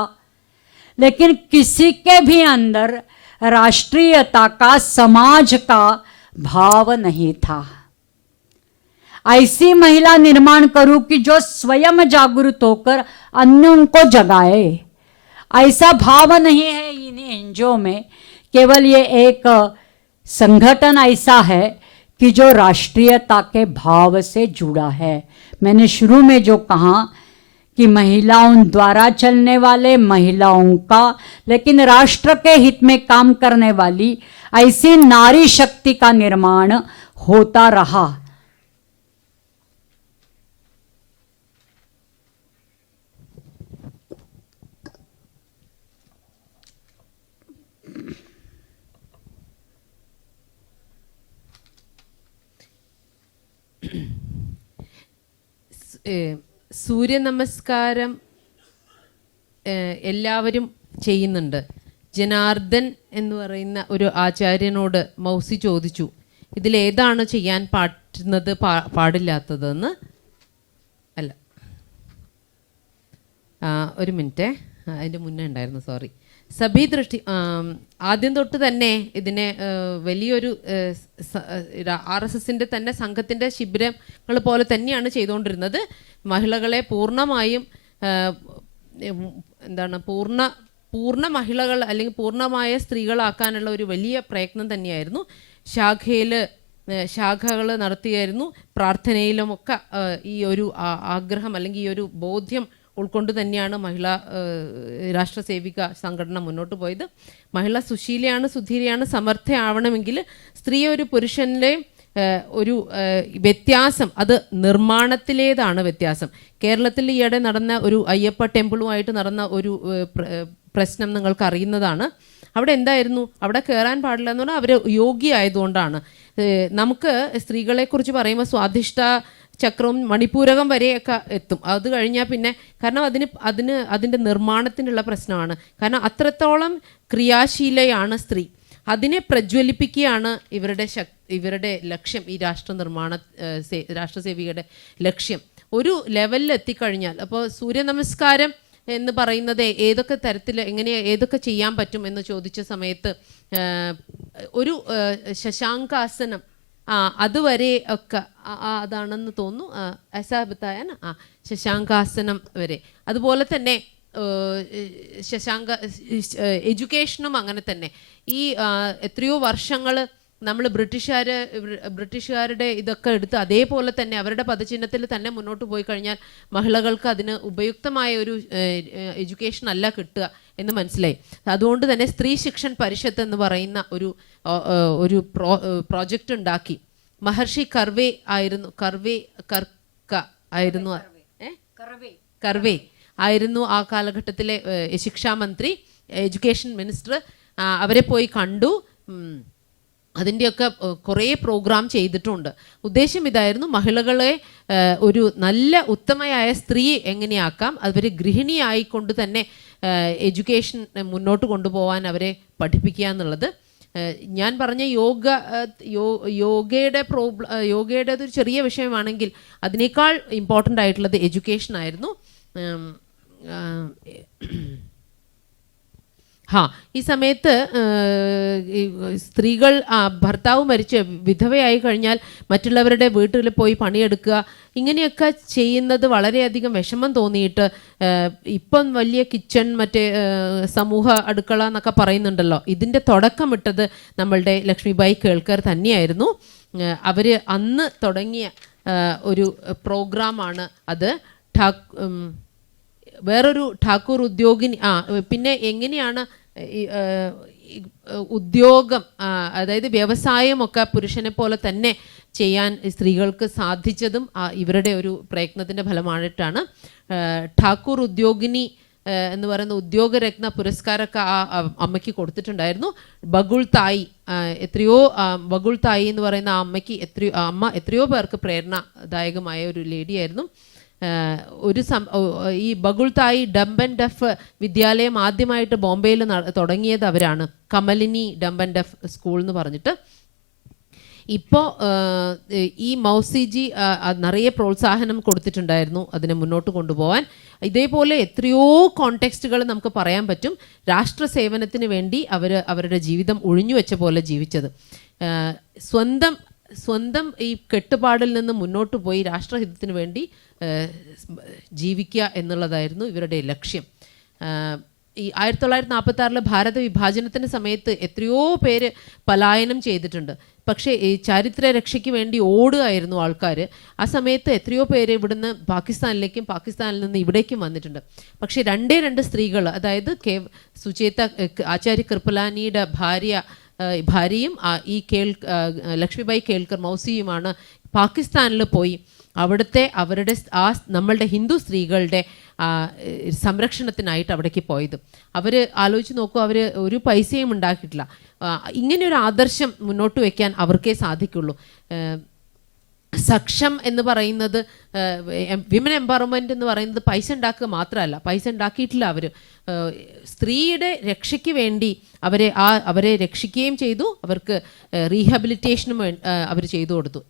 लेकिन किसी के भी अंदर राष्ट्रीयता का, समाज का भाव नहीं था। ऐसी महिला निर्माण करूं कि जो स्वयं जागरूक होकर अन्यों को जगाए। ऐसा भाव नहीं है इन एनजीओ में। केवल ये एक संगठन ऐसा है कि जो राष्ट्रीयता के भाव से जुड़ा है। मैंने शुरू में जो कहा कि महिलाओं द्वारा चलने वाले, महिलाओं का लेकिन राष्ट्र के हित में काम करने वाली ऐसी नारी शक्ति का निर्माण होता रहा। സൂര്യ നമസ്കാരം എല്ലാവരും ചെയ്യുന്നുണ്ട്. ജനാർദ്ദൻ എന്ന് പറയുന്ന ഒരു ആചാര്യനോട് മൗസി ചോദിച്ചു, ഇതിലേതാണ് ചെയ്യാൻ പറ്റുന്നത് പാടില്ലാത്തതെന്ന്. അല്ല, ഒരു മിനിറ്റ്, അതിൻ്റെ മുന്നേ ഉണ്ടായിരുന്നു, സോറി. സഭി ദൃഷ്ടി ആദ്യം തൊട്ട് തന്നെ ഇതിനെ വലിയൊരു RSSൻ്റെ തന്നെ സംഘത്തിൻ്റെ ശിബിരങ്ങൾ പോലെ തന്നെയാണ് ചെയ്തുകൊണ്ടിരുന്നത്. മഹിളകളെ പൂർണ്ണമായും പൂർണ്ണ മഹിളകൾ അല്ലെങ്കിൽ പൂർണ്ണമായ സ്ത്രീകളാക്കാനുള്ള ഒരു വലിയ പ്രയത്നം തന്നെയായിരുന്നു. ശാഖകൾ നടത്തിയായിരുന്നു. പ്രാർത്ഥനയിലുമൊക്കെ ഈ ഒരു ആഗ്രഹം അല്ലെങ്കിൽ ഈ ഒരു ബോധ്യം ഉൾക്കൊണ്ട് തന്നെയാണ് മഹിളാ രാഷ്ട്രസേവിക സംഘടന മുന്നോട്ട് പോയത്. മഹിള സുശീലയാണ്, സുധീരയാണ്, സമർത്ഥയാവണമെങ്കിൽ സ്ത്രീ ഒരു പുരുഷൻ്റെ ഒരു വ്യത്യാസം, അത് നിർമ്മാണത്തിലേതാണ് വ്യത്യാസം. കേരളത്തിൽ ഈയിടെ നടന്ന ഒരു അയ്യപ്പ ടെമ്പിളുമായിട്ട് നടന്ന ഒരു പ്രശ്നം നിങ്ങൾക്ക് അറിയുന്നതാണ്. അവിടെ എന്തായിരുന്നു, അവിടെ കയറാൻ പാടില്ല എന്ന് പറഞ്ഞാൽ അവർ യോഗ്യയായതുകൊണ്ടാണ്. നമുക്ക് സ്ത്രീകളെക്കുറിച്ച് പറയുമ്പോൾ സ്വാധിഷ്ഠ ചക്രവും മണിപൂരകം വരെയൊക്കെ എത്തും. അത് കഴിഞ്ഞാൽ പിന്നെ, കാരണം അതിൻ്റെ നിർമ്മാണത്തിനുള്ള പ്രശ്നമാണ്. കാരണം അത്രത്തോളം ക്രിയാശീലയാണ് സ്ത്രീ. അതിനെ പ്രജ്വലിപ്പിക്കുകയാണ് ഇവരുടെ ലക്ഷ്യം, ഈ രാഷ്ട്രസേവികയുടെ ലക്ഷ്യം. ഒരു ലെവലിൽ എത്തിക്കഴിഞ്ഞാൽ, അപ്പോൾ സൂര്യ നമസ്കാരം എന്ന് പറയുന്നത് ഏതൊക്കെ തരത്തിൽ ഏതൊക്കെ ചെയ്യാൻ പറ്റും എന്ന് ചോദിച്ച സമയത്ത് ഒരു ശശാങ്കാസനം അതുവരെ ഒക്കെ അതാണെന്ന് തോന്നുന്നു, അസാബത്തായ ശശാങ്കാസനം വരെ. അതുപോലെ തന്നെ എഡ്യൂക്കേഷനും അങ്ങനെ തന്നെ. ഈ എത്രയോ വർഷങ്ങൾ നമ്മൾ ബ്രിട്ടീഷുകാരുടെ ഇതൊക്കെ എടുത്ത് അതേപോലെ തന്നെ അവരുടെ പദചിഹ്നത്തിൽ തന്നെ മുന്നോട്ട് പോയി കഴിഞ്ഞാൽ മഹിളകൾക്ക് അതിന് ഉപയുക്തമായ ഒരു എഡ്യൂക്കേഷൻ അല്ല കിട്ടുക എന്ന് മനസ്സിലായി. അതുകൊണ്ട് തന്നെ സ്ത്രീ ശിക്ഷൺ പരിഷത്ത് എന്ന് പറയുന്ന ഒരു പ്രോജക്റ്റ് ഉണ്ടാക്കി. മഹർഷി കർവേ ആയിരുന്നു ആ കാലഘട്ടത്തിലെ ശിക്ഷാമന്ത്രി, എഡ്യൂക്കേഷൻ മിനിസ്റ്റർ. അവരെ പോയി കണ്ടു. അതിൻ്റെയൊക്കെ കുറേ പ്രോഗ്രാം ചെയ്തിട്ടുണ്ട്. ഉദ്ദേശം ഇതായിരുന്നു, മഹിളകളെ ഒരു നല്ല ഉത്തമയായ സ്ത്രീ എങ്ങനെയാക്കാം, അവർ ഗൃഹിണിയായിക്കൊണ്ട് തന്നെ എഡ്യൂക്കേഷൻ മുന്നോട്ട് കൊണ്ടുപോകാൻ അവരെ പഠിപ്പിക്കുക എന്നുള്ളത്. ഞാൻ പറഞ്ഞ യോഗയുടെ ഒരു ചെറിയ വിഷയമാണെങ്കിൽ അതിനേക്കാൾ ഇമ്പോർട്ടൻ്റ് ആയിട്ടുള്ളത് എഡ്യൂക്കേഷൻ ആയിരുന്നു. ഈ സമയത്ത് സ്ത്രീകൾ ഭർത്താവ് മരിച്ച് വിധവയായി കഴിഞ്ഞാൽ മറ്റുള്ളവരുടെ വീട്ടിൽ പോയി പണിയെടുക്കുക, ഇങ്ങനെയൊക്കെ ചെയ്യുന്നത് വളരെയധികം വിഷമം തോന്നിയിട്ട് ഇപ്പം വലിയ കിച്ചൺ, മറ്റേ സമൂഹ അടുക്കള എന്നൊക്കെ പറയുന്നുണ്ടല്ലോ, ഇതിൻ്റെ തുടക്കമിട്ടത് നമ്മളുടെ ലക്ഷ്മിബായി കേൾക്കർ തന്നെയായിരുന്നു. അവർ അന്ന് തുടങ്ങിയ ഒരു പ്രോഗ്രാമാണ് അത്. വേറൊരു ഠാക്കൂർ ഉദ്യോഗിനി. പിന്നെ എങ്ങനെയാണ് ഉദ്യോഗം, അതായത് വ്യവസായമൊക്കെ പുരുഷനെ പോലെ തന്നെ ചെയ്യാൻ സ്ത്രീകൾക്ക് സാധിച്ചതും ഇവരുടെ ഒരു പ്രയത്നത്തിൻ്റെ ഫലമായിട്ടാണ്. ഠാക്കൂർ ഉദ്യോഗിനി എന്ന് പറയുന്ന ഉദ്യോഗരത്ന പുരസ്കാരമൊക്കെ ആ അമ്മയ്ക്ക് കൊടുത്തിട്ടുണ്ടായിരുന്നു. ബഗുൾ തായി എന്ന് പറയുന്ന ആ അമ്മയ്ക്ക് എത്രയോ പേർക്ക് പ്രേരണാദായകമായ ഒരു ലേഡിയായിരുന്നു. ഈ ബഗുൾ തായി ഡംബ് ആൻഡ് ഡഫ് വിദ്യാലയം ആദ്യമായിട്ട് ബോംബെയിൽ തുടങ്ങിയത് അവരാണ്. കമലിനി ഡംബ് ആൻഡ് ഡഫ് സ്കൂൾ എന്ന് പറഞ്ഞിട്ട്. ഇപ്പോൾ ഈ മൗസിജി നിറയെ പ്രോത്സാഹനം കൊടുത്തിട്ടുണ്ടായിരുന്നു അതിനെ മുന്നോട്ട് കൊണ്ടുപോകാൻ. ഇതേപോലെ എത്രയോ കോണ്ടെക്സ്റ്റുകൾ നമുക്ക് പറയാൻ പറ്റും. രാഷ്ട്ര സേവനത്തിന് വേണ്ടി അവരുടെ ജീവിതം ഒഴിഞ്ഞു വെച്ച പോലെ ജീവിച്ചത്. സ്വന്തം ഈ കെട്ടുപാടിൽ നിന്ന് മുന്നോട്ട് പോയി രാഷ്ട്രഹിതത്തിന് വേണ്ടി ജീവിക്കുക എന്നുള്ളതായിരുന്നു ഇവരുടെ ലക്ഷ്യം. ഈ 1946 ഭാരത വിഭാജനത്തിന് സമയത്ത് എത്രയോ പേര് പലായനം ചെയ്തിട്ടുണ്ട്. പക്ഷേ ഈ ചരിത്ര രക്ഷയ്ക്ക് വേണ്ടി ഓടുകയായിരുന്നു ആൾക്കാർ. ആ സമയത്ത് എത്രയോ പേര് ഇവിടുന്ന് പാകിസ്ഥാനിലേക്കും പാകിസ്ഥാനിൽ നിന്ന് ഇവിടേക്കും വന്നിട്ടുണ്ട്. പക്ഷേ രണ്ട് സ്ത്രീകൾ, അതായത് സുചേത ആചാര്യ കൃപലാനിയുടെ ഭാര്യയും ഈ ലക്ഷ്മിബായി കേൾക്കർ മൗസിയുമാണ് പാകിസ്ഥാനിൽ പോയി അവരുടെ നമ്മളുടെ ഹിന്ദു സ്ത്രീകളുടെ സംരക്ഷണത്തിനായിട്ട് അവിടേക്ക് പോയത്. അവർ ആലോചിച്ച് നോക്കൂ, അവർ ഒരു പൈസയും ഉണ്ടാക്കിയിട്ടില്ല. ഇങ്ങനെയൊരു ആദർശം മുന്നോട്ട് വയ്ക്കാൻ അവർക്കേ സാധിക്കുള്ളൂ. സക്ഷം എന്ന് പറയുന്നത്, വിമൻ എംപവർമെൻറ്റ് എന്ന് പറയുന്നത് പൈസ ഉണ്ടാക്കുക മാത്രമല്ല, പൈസ ഉണ്ടാക്കിയിട്ടില്ല. അവർ സ്ത്രീയുടെ രക്ഷയ്ക്ക് വേണ്ടി അവരെ രക്ഷിക്കുകയും ചെയ്തു. അവർക്ക് റീഹാബിലിറ്റേഷനും അവർ ചെയ്തു കൊടുത്തു.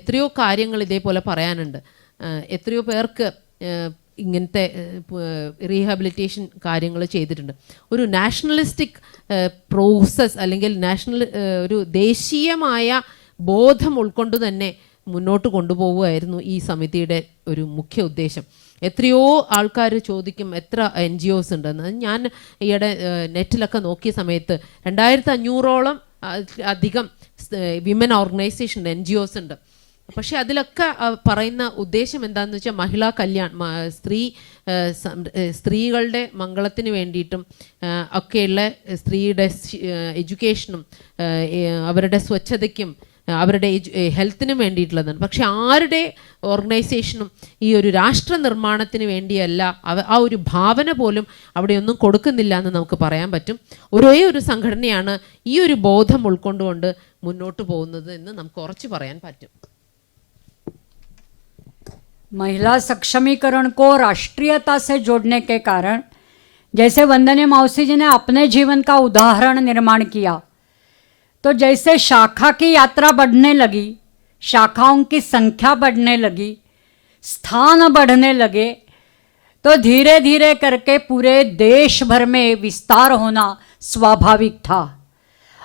എത്രയോ കാര്യങ്ങൾ ഇതേപോലെ പറയാനുണ്ട്. എത്രയോ പേർക്ക് ഇങ്ങനത്തെ റീഹാബിലിറ്റേഷൻ കാര്യങ്ങൾ ചെയ്തിട്ടുണ്ട്. ഒരു നാഷണലിസ്റ്റിക് പ്രോസസ് അല്ലെങ്കിൽ ഒരു ദേശീയമായ ബോധം ഉൾക്കൊണ്ട് തന്നെ മുന്നോട്ട് കൊണ്ടുപോവുകയായിരുന്നു ഈ സമിതിയുടെ ഒരു മുഖ്യ ഉദ്ദേശം. എത്രയോ ആൾക്കാർ ചോദിക്കും എത്ര NGOs ഉണ്ടെന്ന്. ഞാൻ ഈയിടെ നെറ്റിലൊക്കെ നോക്കിയ സമയത്ത് 2500ഓളം അധികം വിമൻ ഓർഗനൈസേഷൻ NGOs ഉണ്ട്. പക്ഷേ അതിലൊക്കെ പറയുന്ന ഉദ്ദേശം എന്താണെന്ന് വെച്ചാൽ മഹിളാ സ്ത്രീകളുടെ മംഗളത്തിന് വേണ്ടിയിട്ടും ഒക്കെയുള്ള സ്ത്രീയുടെ എഡ്യൂക്കേഷനും അവരുടെ സ്വച്ഛതയ്ക്കും അവരുടെ ഹെൽത്തിനും വേണ്ടിയിട്ടുള്ളതാണ്. പക്ഷെ ആരുടെ ഓർഗനൈസേഷനും ഈ ഒരു രാഷ്ട്ര നിർമ്മാണത്തിന് വേണ്ടിയല്ല, ആ ഒരു ഭാവന പോലും അവിടെയൊന്നും കൊടുക്കുന്നില്ല എന്ന് നമുക്ക് പറയാൻ പറ്റും. ഒരേ ഒരു സംഘടനയാണ് ഈ ഒരു ബോധം ഉൾക്കൊണ്ടുകൊണ്ട് മുന്നോട്ട് പോകുന്നത് എന്ന് നമുക്ക് ഉറച്ചു പറയാൻ പറ്റും. महिला सक्षमीकरण को राष्ट्रीयता से जोड़ने के कारण जैसे वंदनीय मौसी जी ने अपने जीवन का उदाहरण निर्माण किया, तो जैसे शाखा की यात्रा बढ़ने लगी, शाखाओं की संख्या बढ़ने लगी, स्थान बढ़ने लगे, तो धीरे धीरे करके पूरे देश भर में विस्तार होना स्वाभाविक था।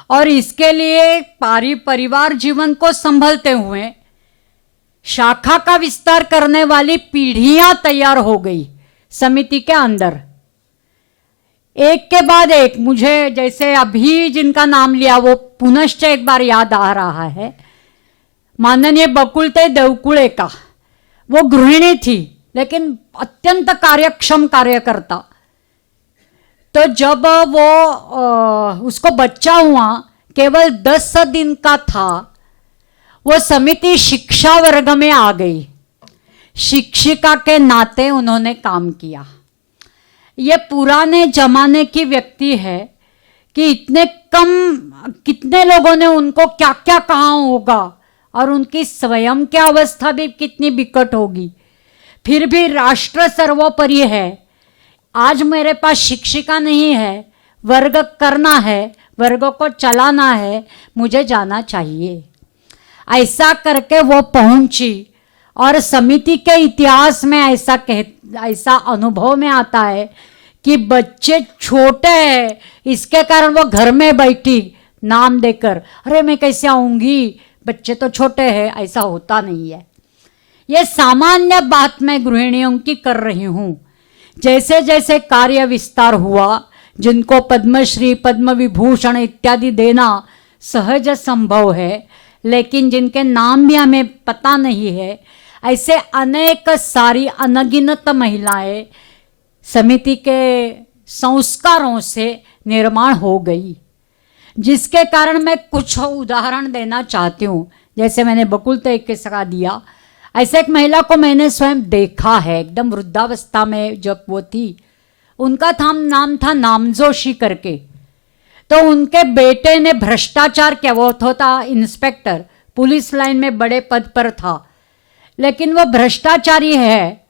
और इसके लिए परिवार जीवन को संभलते हुए शाखा का विस्तार करने वाली पीढ़ियां तैयार हो गई समिति के अंदर, एक के बाद एक। मुझे जैसे अभी जिनका नाम लिया वो पुनश्च एक बार याद आ रहा है, माननीय बकुलते देवकुळे का। वो गृहिणी थी लेकिन अत्यंत कार्यक्षम कार्यकर्ता। तो जब वो उसको बच्चा हुआ, केवल 10 दिन का था, वो समिति शिक्षा वर्ग में आ गई। शिक्षिका के नाते उन्होंने काम किया। ये पुराने जमाने की व्यक्ति है कि इतने कम, कितने लोगों ने उनको क्या क्या कहा होगा और उनकी स्वयं की अवस्था भी कितनी विकट होगी, फिर भी राष्ट्र सर्वोपरि है। आज मेरे पास शिक्षिका नहीं है, वर्ग करना है, वर्ग को चलाना है, मुझे जाना चाहिए। ऐसा करके वो पहुंची। और समिति के इतिहास में ऐसा अनुभव में आता है कि बच्चे छोटे हैं, इसके कारण वो घर में बैठी नाम देकर, अरे मैं कैसे आऊंगी, बच्चे तो छोटे हैं, ऐसा होता नहीं है। ये सामान्य बात मैं गृहिणियों की कर रही हूं। जैसे जैसे कार्य विस्तार हुआ, जिनको पद्मश्री, पद्म विभूषण इत्यादि देना सहज संभव है, लेकिन जिनके नाम भी हमें पता नहीं है, ऐसे अनेक सारी अनगिनत महिलाएं समिति के संस्कारों से निर्माण हो गई, जिसके कारण मैं कुछ उदाहरण देना चाहती हूँ। जैसे मैंने बकुलते के सका दिया, ऐसे एक महिला को मैंने स्वयं देखा है, एकदम वृद्धावस्था में जब वो थी। उनका नाम था नामजोशी करके। तो उनके बेटे ने भ्रष्टाचार किया, वो था इंस्पेक्टर, पुलिस लाइन में बड़े पद पर था, लेकिन वो भ्रष्टाचारी है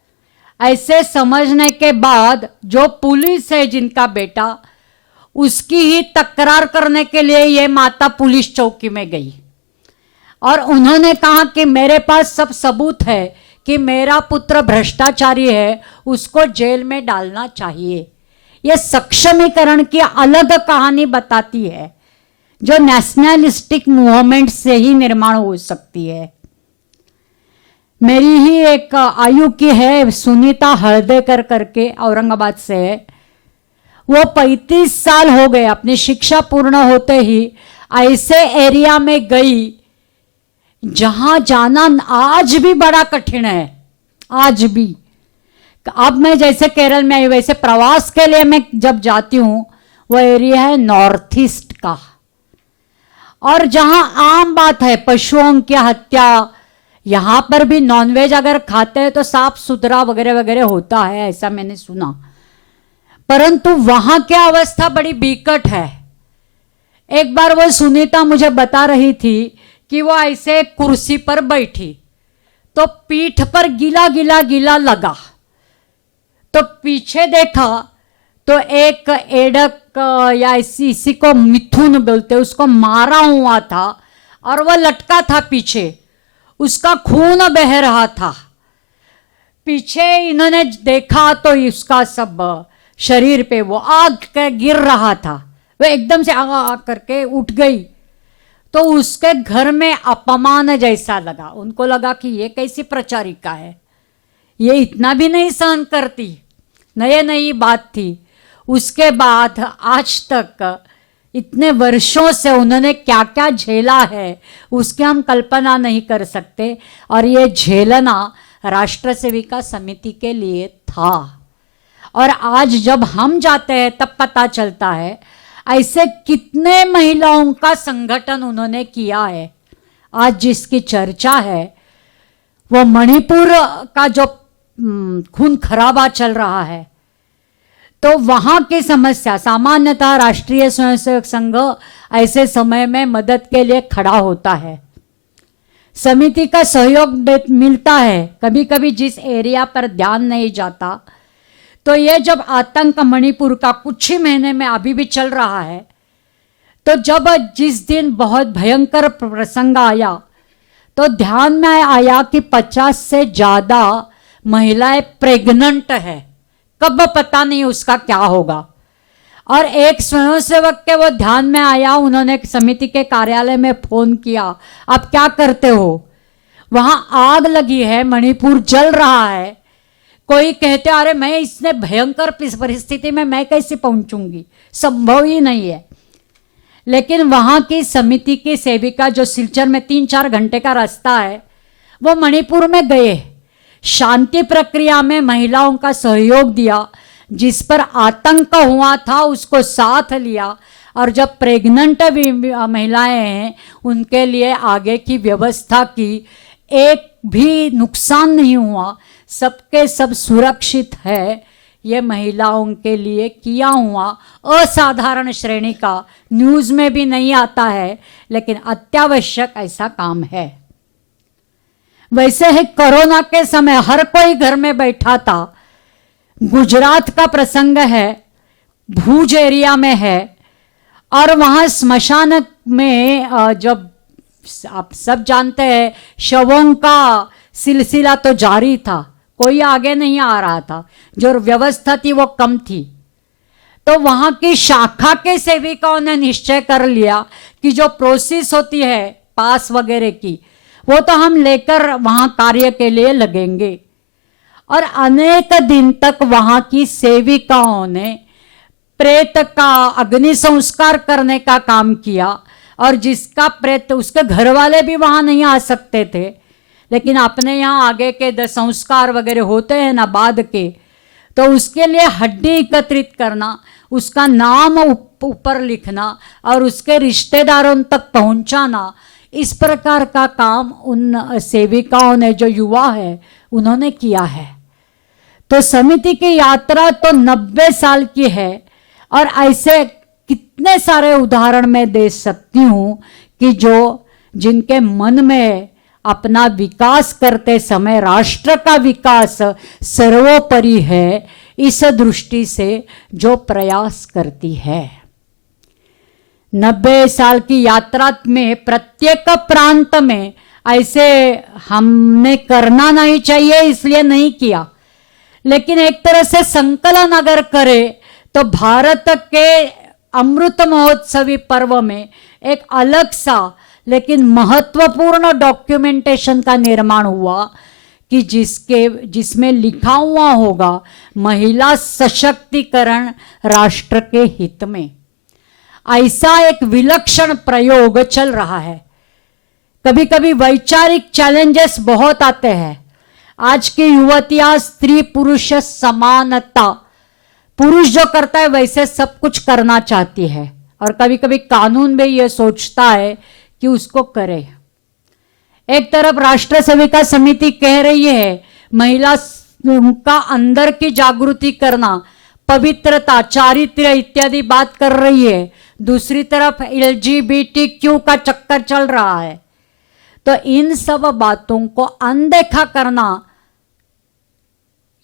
ऐसे समझने के बाद जो पुलिस है जिनका बेटा, उसकी ही तकरार करने के लिए ये माता पुलिस चौकी में गई और उन्होंने कहा कि मेरे पास सब सबूत है कि मेरा पुत्र भ्रष्टाचारी है, उसको जेल में डालना चाहिए। ये सक्षमीकरण की अलग कहानी बताती है, जो नेशनलिस्टिक मूवमेंट से ही निर्माण हो सकती है। मेरी ही एक आयु की है, सुनीता हळदेकर करके, औरंगाबाद से है। वो 35 साल हो गए, अपनी शिक्षा पूर्ण होते ही ऐसे एरिया में गई जहां जाना आज भी बड़ा कठिन है। आज भी, अब मैं जैसे केरल में आई, वैसे प्रवास के लिए मैं जब जाती हूं, वो एरिया है नॉर्थ ईस्ट का, और जहां आम बात है पशुओं की हत्या, यहां पर भी नॉनवेज अगर खाते हैं तो साफ सुथरा वगैरह वगैरह होता है, ऐसा मैंने सुना। परंतु वहां की अवस्था बड़ी बिकट है। एक बार वो सुनीता मुझे बता रही थी कि वो ऐसे कुर्सी पर बैठी तो पीठ पर गीला गीला गीला लगा, तो पीछे देखा तो एक एडक या इसी को मिथुन बोलते, उसको मारा हुआ था और वह लटका था पीछे, उसका खून बह रहा था। पीछे इन्होंने देखा तो उसका सब शरीर पे वो आग के गिर रहा था। वह एकदम से आग करके उठ गई, तो उसके घर में अपमान जैसा लगा। उनको लगा कि ये कैसी प्रचारिका है, ये इतना भी नहीं सहन करती। नई बात थी। उसके बाद आज तक इतने वर्षों से उन्होंने क्या क्या झेला है उसकी हम कल्पना नहीं कर सकते। और ये झेलना राष्ट्र सेविका समिति के लिए था। और आज जब हम जाते हैं तब पता चलता है ऐसे कितने महिलाओं का संगठन उन्होंने किया है। आज जिसकी चर्चा है वो मणिपुर का जो खून खराबा चल रहा है, तो वहां की समस्या सामान्यतः राष्ट्रीय स्वयंसेवक संघ ऐसे समय में मदद के लिए खड़ा होता है। समिति का सहयोग मिलता है। कभी कभी जिस एरिया पर ध्यान नहीं जाता तो ये जब आतंक मणिपुर का कुछ ही महीने में अभी भी चल रहा है, तो जब जिस दिन बहुत भयंकर प्रसंग आया तो ध्यान में आया कि 50 से ज़्यादा महिलाएं प्रेग्नेंट है, कब पता नहीं उसका क्या होगा। और एक स्वयंसेवक के वो ध्यान में आया, उन्होंने समिति के कार्यालय में फोन किया, आप क्या करते हो? वहां आग लगी है, मणिपुर जल रहा है। कोई कहते अरे मैं इसने भयंकर परिस्थिति में मैं कैसे पहुंचूंगी, संभव ही नहीं है। लेकिन वहां की समिति की सेविका जो सिलचर में 3-4 घंटे का रास्ता है, वो मणिपुर में गए, शांति प्रक्रिया में महिलाओं का सहयोग दिया, जिस पर आतंक हुआ था उसको साथ लिया, और जब प्रेग्नेंट महिलाएं हैं उनके लिए आगे की व्यवस्था की, एक भी नुकसान नहीं हुआ, सबके सब सुरक्षित है। ये महिलाओं के लिए किया हुआ असाधारण श्रेणी का, न्यूज़ में भी नहीं आता है, लेकिन अत्यावश्यक ऐसा काम है। वैसे है कोरोना के समय हर कोई घर में बैठा था। गुजरात का प्रसंग है, भूज एरिया में है, और वहाँ स्मशान में जब आप सब जानते हैं शवों का सिलसिला तो जारी था, कोई आगे नहीं आ रहा था, जो व्यवस्था थी वो कम थी। तो वहाँ की शाखा के सेविकाओं ने निश्चय कर लिया कि जो प्रोसेस होती है पास वगैरह की, वो तो हम लेकर वहाँ कार्य के लिए लगेंगे। और अनेक दिन तक वहाँ की सेविकाओं ने प्रेत का अग्नि संस्कार करने का काम किया, और जिसका प्रेत, उसके घर वाले भी वहाँ नहीं आ सकते थे, लेकिन अपने यहाँ आगे के संस्कार वगैरह होते हैं ना बाद के, तो उसके लिए हड्डी एकत्रित करना, उसका नाम ऊपर लिखना और उसके रिश्तेदारों तक पहुँचाना, इस प्रकार का काम उन सेविकाओं ने, जो युवा है, उन्होंने किया है। तो समिति की यात्रा तो 90 साल की है, और ऐसे कितने सारे उदाहरण मैं दे सकती हूँ कि जिनके मन में अपना विकास करते समय राष्ट्र का विकास सर्वोपरि है, इस दृष्टि से जो प्रयास करती है। 90 साल की यात्रा में प्रत्येक प्रांत में ऐसे हमने करना नहीं चाहिए इसलिए नहीं किया, लेकिन एक तरह से संकलन अगर करे तो भारत के अमृत महोत्सवी पर्व में एक अलग सा लेकिन महत्वपूर्ण डॉक्यूमेंटेशन का निर्माण हुआ कि जिसमें लिखा हुआ होगा महिला सशक्तिकरण राष्ट्र के हित में। ऐसा एक विलक्षण प्रयोग चल रहा है। कभी कभी वैचारिक चैलेंजेस बहुत आते हैं। आज की युवतियां स्त्री पुरुष समानता, पुरुष जो करता है वैसे सब कुछ करना चाहती है, और कभी कभी कानून भी ये सोचता है कि उसको करे। एक तरफ राष्ट्र सेविका समिति कह रही है महिला का अंदर की जागृति करना, पवित्रता, चारित्र्य इत्यादि बात कर रही है, दूसरी तरफ LGBTQ का चक्कर चल रहा है। तो इन सब बातों को अनदेखा करना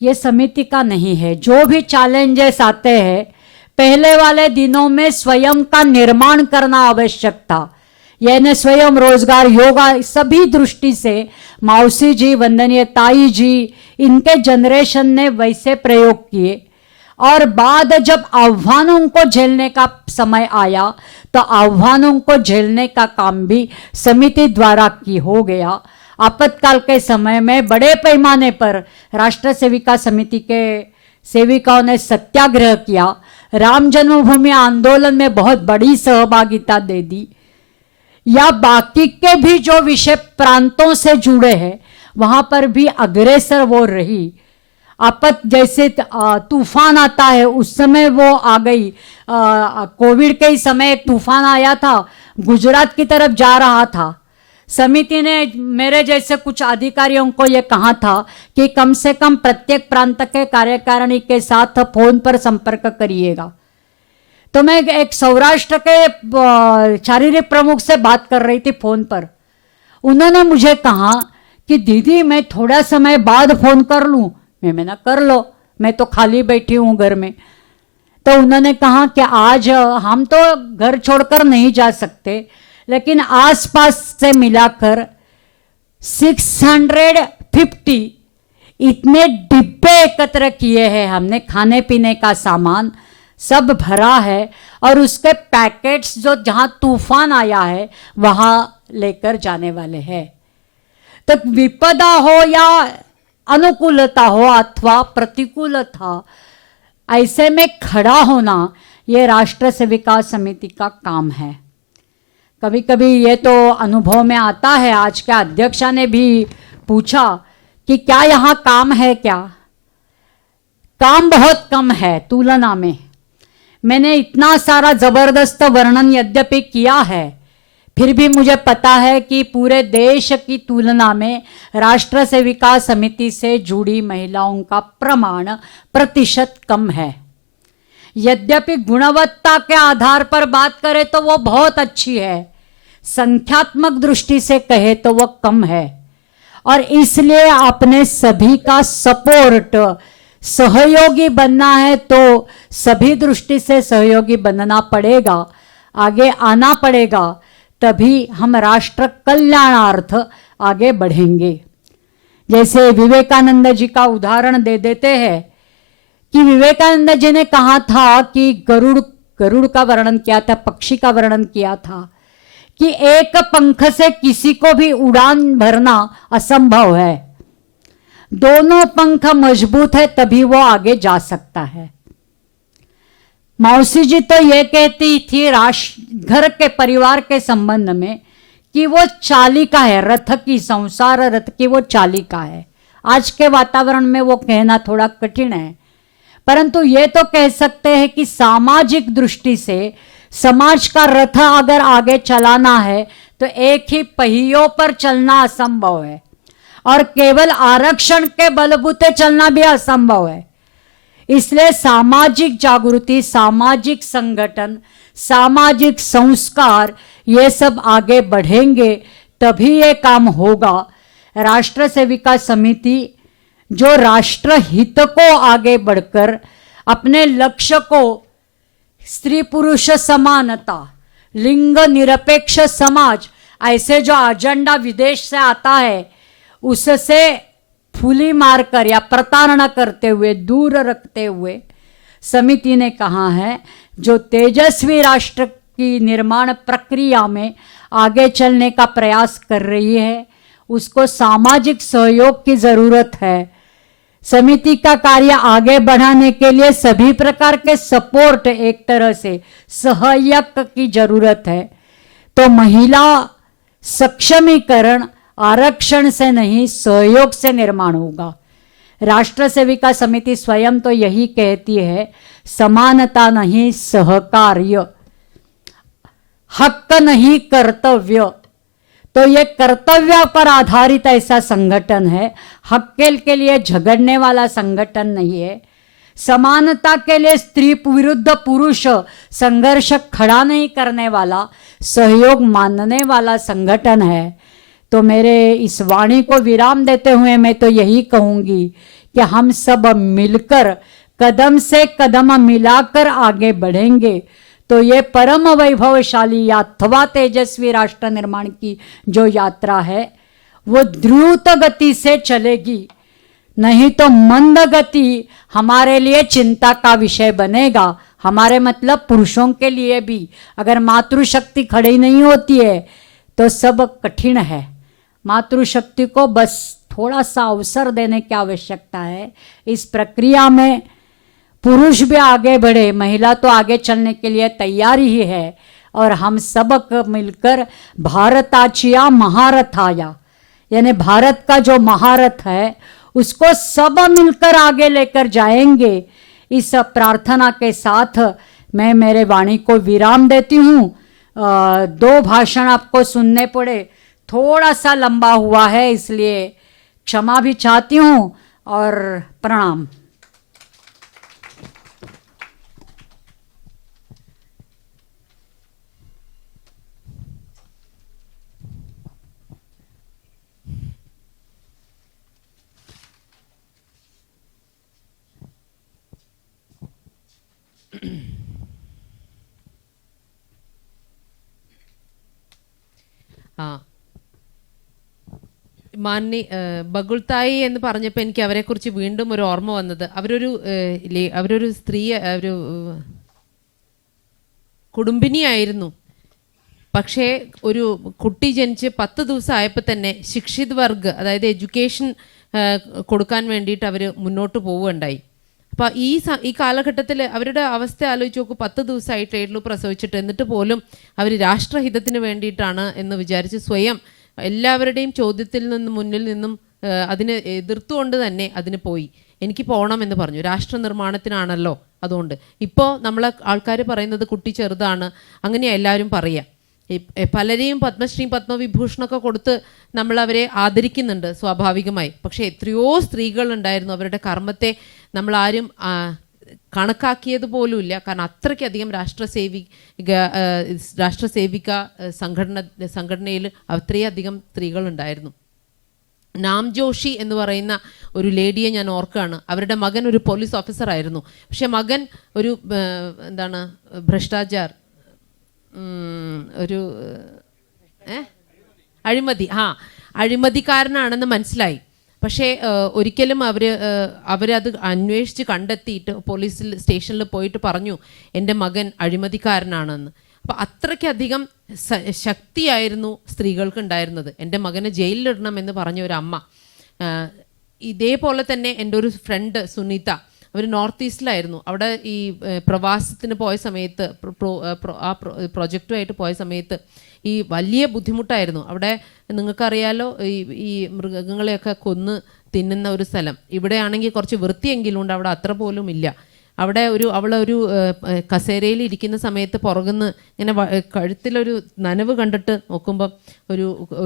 ये समिति का नहीं है। जो भी चैलेंजेस आते हैं, पहले वाले दिनों में स्वयं का निर्माण करना आवश्यक था, यानी स्वयं रोजगार, योगा, सभी दृष्टि से मौसी जी, वंदनीय ताई जी, इनके जनरेशन ने वैसे प्रयोग किए। और बाद जब आह्वानों को झेलने का समय आया तो आह्वानों को झेलने का काम भी समिति द्वारा की हो गया। आपातकाल के समय में बड़े पैमाने पर राष्ट्र सेविका समिति के सेविकाओं ने सत्याग्रह किया, राम जन्मभूमि आंदोलन में बहुत बड़ी सहभागिता दे दी, या बाकी के भी जो विषय प्रांतों से जुड़े हैं वहां पर भी अग्रेसर वो रही। जैसे तूफान आता है, उस समय वो आ गई। कोविड के ही समय एक तूफान आया था, गुजरात की तरफ जा रहा था। समिति ने मेरे जैसे कुछ अधिकारियों को ये कहा था कि कम से कम प्रत्येक प्रांत के कार्यकारिणी के साथ फोन पर संपर्क करिएगा। तो मैं एक सौराष्ट्र के शारीरिक प्रमुख से बात कर रही थी फोन पर। उन्होंने मुझे कहा कि दीदी मैं थोड़ा समय बाद फोन कर लूं। मैंने कर लो, मैं तो खाली बैठी हूँ घर में। तो उन्होंने कहा कि आज हम तो घर छोड़कर नहीं जा सकते, लेकिन आसपास से मिलाकर 650 इतने डिब्बे एकत्र किए हैं हमने, खाने पीने का सामान सब भरा है, और उसके पैकेट्स जो जहां तूफान आया है वहां लेकर जाने वाले हैं। तो विपदा हो या अनुकूलता हो अथवा प्रतिकूलता, ऐसे में खड़ा होना ये राष्ट्र सेविका समिति का काम है। कभी कभी ये तो अनुभव में आता है, आज के अध्यक्षा ने भी पूछा कि क्या यहाँ काम है क्या? काम बहुत कम है तुलना में। मैंने इतना सारा जबरदस्त वर्णन यद्यपि किया है, फिर भी मुझे पता है कि पूरे देश की तुलना में राष्ट्र सेविका समिति से जुड़ी महिलाओं का प्रमाण प्रतिशत कम है। यद्यपि गुणवत्ता के आधार पर बात करें तो वो बहुत अच्छी है, संख्यात्मक दृष्टि से कहे तो वो कम है, और इसलिए अपने सभी का सपोर्ट, सहयोगी बनना है तो सभी दृष्टि से सहयोगी बनना पड़ेगा, आगे आना पड़ेगा, तभी हम राष्ट्र कल्याणार्थ आगे बढ़ेंगे। जैसे विवेकानंद जी का उदाहरण दे देते हैं कि विवेकानंद जी ने कहा था कि गरुड़ का वर्णन किया था, पक्षी का वर्णन किया था कि एक पंख से किसी को भी उड़ान भरना असंभव है, दोनों पंख मजबूत है तभी वो आगे जा सकता है। मौसी जी तो ये कहती थी घर के परिवार के संबंध में कि वो चालिका है, रथ की, संसार रथ की वो चालिका है। आज के वातावरण में वो कहना थोड़ा कठिन है, परंतु ये तो कह सकते हैं कि सामाजिक दृष्टि से समाज का रथ अगर आगे चलाना है तो एक ही पहियों पर चलना असंभव है, और केवल आरक्षण के बलबूते चलना भी असंभव है। इसलिए सामाजिक जागृति, सामाजिक संगठन, सामाजिक संस्कार, ये सब आगे बढ़ेंगे तभी ये काम होगा। राष्ट्र सेविका समिति जो राष्ट्र हित को आगे बढ़कर अपने लक्ष्य को स्त्री पुरुष समानता, लिंग निरपेक्ष समाज, ऐसे जो एजेंडा विदेश से आता है उससे फूली मारकर या प्रताड़ना करते हुए, दूर रखते हुए समिति ने कहा है जो तेजस्वी राष्ट्र की निर्माण प्रक्रिया में आगे चलने का प्रयास कर रही है उसको सामाजिक सहयोग की जरूरत है। समिति का कार्य आगे बढ़ाने के लिए सभी प्रकार के सपोर्ट, एक तरह से सहायक की जरूरत है। तो महिला सक्षमीकरण आरक्षण से नहीं, सहयोग से निर्माण होगा। राष्ट्र सेविका समिति स्वयं तो यही कहती है, समानता नहीं सहकार्य, हक नहीं कर्तव्य। तो ये कर्तव्य पर आधारित ऐसा संगठन है, हक के लिए झगड़ने वाला संगठन नहीं है। समानता के लिए स्त्री विरुद्ध पुरुष संघर्ष खड़ा नहीं करने वाला, सहयोग मानने वाला संगठन है। तो मेरे इस वाणी को विराम देते हुए मैं तो यही कहूंगी कि हम सब मिलकर कदम से कदम मिलाकर आगे बढ़ेंगे तो ये परम वैभवशाली अथवा तेजस्वी राष्ट्र निर्माण की जो यात्रा है वो द्रुत गति से चलेगी, नहीं तो मंद गति हमारे लिए चिंता का विषय बनेगा। हमारे मतलब पुरुषों के लिए भी, अगर मातृशक्ति खड़ी नहीं होती है तो सब कठिन है। मातृशक्ति को बस थोड़ा सा अवसर देने की आवश्यकता है। इस प्रक्रिया में पुरुष भी आगे बढ़े, महिला तो आगे चलने के लिए तैयार ही है, और हम सब मिलकर भारताचिया महारथाया, यानी भारत का जो महारथ है उसको सब मिलकर आगे लेकर जाएंगे। इस प्रार्थना के साथ मैं मेरे वाणी को विराम देती हूँ। 2 भाषण आपको सुनने पड़े, थोड़ा सा लंबा हुआ है, इसलिए क्षमा भी चाहती हूँ और प्रणाम। ആ മാന്നി ബഗുൾത്തായി എന്ന് പറഞ്ഞപ്പോൾ എനിക്ക് അവരെക്കുറിച്ച് വീണ്ടും ഒരു ഓർമ്മ വന്നത്, അവരൊരു സ്ത്രീ, ഒരു കുടുംബിനിയായിരുന്നു. പക്ഷേ ഒരു കുട്ടി ജനിച്ച് 10 ദിവസം ആയപ്പോൾ തന്നെ ശിക്ഷിത് വർഗ്, അതായത് എഡ്യൂക്കേഷൻ കൊടുക്കാൻ വേണ്ടിയിട്ട് അവർ മുന്നോട്ട് പോവുകയുണ്ടായി. അപ്പോൾ ഈ കാലഘട്ടത്തിൽ അവരുടെ അവസ്ഥ ആലോചിച്ച് നോക്കൂ. 10 ദിവസമായിട്ട് ഏഴു പ്രസവിച്ചിട്ട്, എന്നിട്ട് പോലും അവർ രാഷ്ട്രഹിതത്തിന് വേണ്ടിയിട്ടാണ് എന്ന് വിചാരിച്ച് സ്വയം എല്ലാവരുടെയും ചോദ്യത്തിൽ നിന്നും മുന്നിൽ നിന്നും അതിനെ എതിർത്തുകൊണ്ട് തന്നെ അതിന് പോയി. എനിക്ക് പോകണം എന്ന് പറഞ്ഞു. രാഷ്ട്ര നിർമ്മാണത്തിനാണല്ലോ. അതുകൊണ്ട് ഇപ്പോൾ നമ്മളെ ആൾക്കാർ പറയുന്നത് കുട്ടി ചെറുതാണ്, അങ്ങനെയാണ് എല്ലാവരും പറയുക. പലരെയും പത്മശ്രീ പത്മവിഭൂഷണൊക്കെ കൊടുത്ത് നമ്മളവരെ ആദരിക്കുന്നുണ്ട് സ്വാഭാവികമായി. പക്ഷേ എത്രയോ സ്ത്രീകളുണ്ടായിരുന്നു, അവരുടെ കർമ്മത്തെ നമ്മളാരും കണക്കാക്കിയത് പോലുമില്ല. കാരണം അത്രയ്ക്കധികം രാഷ്ട്രസേവിക സംഘടനയിൽ അത്രയധികം സ്ത്രീകളുണ്ടായിരുന്നു. നാം ജോഷി എന്ന് പറയുന്ന ഒരു ലേഡിയെ ഞാൻ ഓർക്കുകയാണ്. അവരുടെ മകൻ ഒരു പോലീസ് ഓഫീസറായിരുന്നു. പക്ഷെ മകൻ ഒരു ഭ്രഷ്ടാചാർ, ഒരു അഴിമതിക്കാരനാണെന്ന് മനസ്സിലായി. പക്ഷേ ഒരിക്കലും അവരത് അന്വേഷിച്ച് കണ്ടെത്തിയിട്ട് പോലീസ് സ്റ്റേഷനിൽ പോയിട്ട് പറഞ്ഞു എൻ്റെ മകൻ അഴിമതിക്കാരനാണെന്ന്. അപ്പോൾ അത്രയ്ക്കധികം ശക്തിയായിരുന്നു സ്ത്രീകൾക്ക് ഉണ്ടായിരുന്നത്. എൻ്റെ മകനെ ജയിലിലിടണം എന്ന് പറഞ്ഞ ഒരു അമ്മ. ഇതേപോലെ തന്നെ എൻ്റെ ഒരു ഫ്രണ്ട് സുനീത, അവർ നോർത്ത് ഈസ്റ്റിലായിരുന്നു. അവിടെ ഈ പ്രവാസത്തിന് പോയ സമയത്ത്, പ്രൊജക്റ്റുമായിട്ട് പോയ സമയത്ത് ഈ വലിയ ബുദ്ധിമുട്ടായിരുന്നു. അവിടെ നിങ്ങൾക്കറിയാലോ, ഈ മൃഗങ്ങളെയൊക്കെ കൊന്ന് തിന്നുന്ന ഒരു സ്ഥലം. ഇവിടെയാണെങ്കിൽ കുറച്ച് വൃത്തിയെങ്കിലും ഉണ്ട്, അവിടെ അത്ര പോലും ഇല്ല. അവിടെ അവളൊരു കസേരയിൽ ഇരിക്കുന്ന സമയത്ത് പുറകുന്ന് ഇങ്ങനെ കഴുത്തിലൊരു നനവ് കണ്ടിട്ട് നോക്കുമ്പം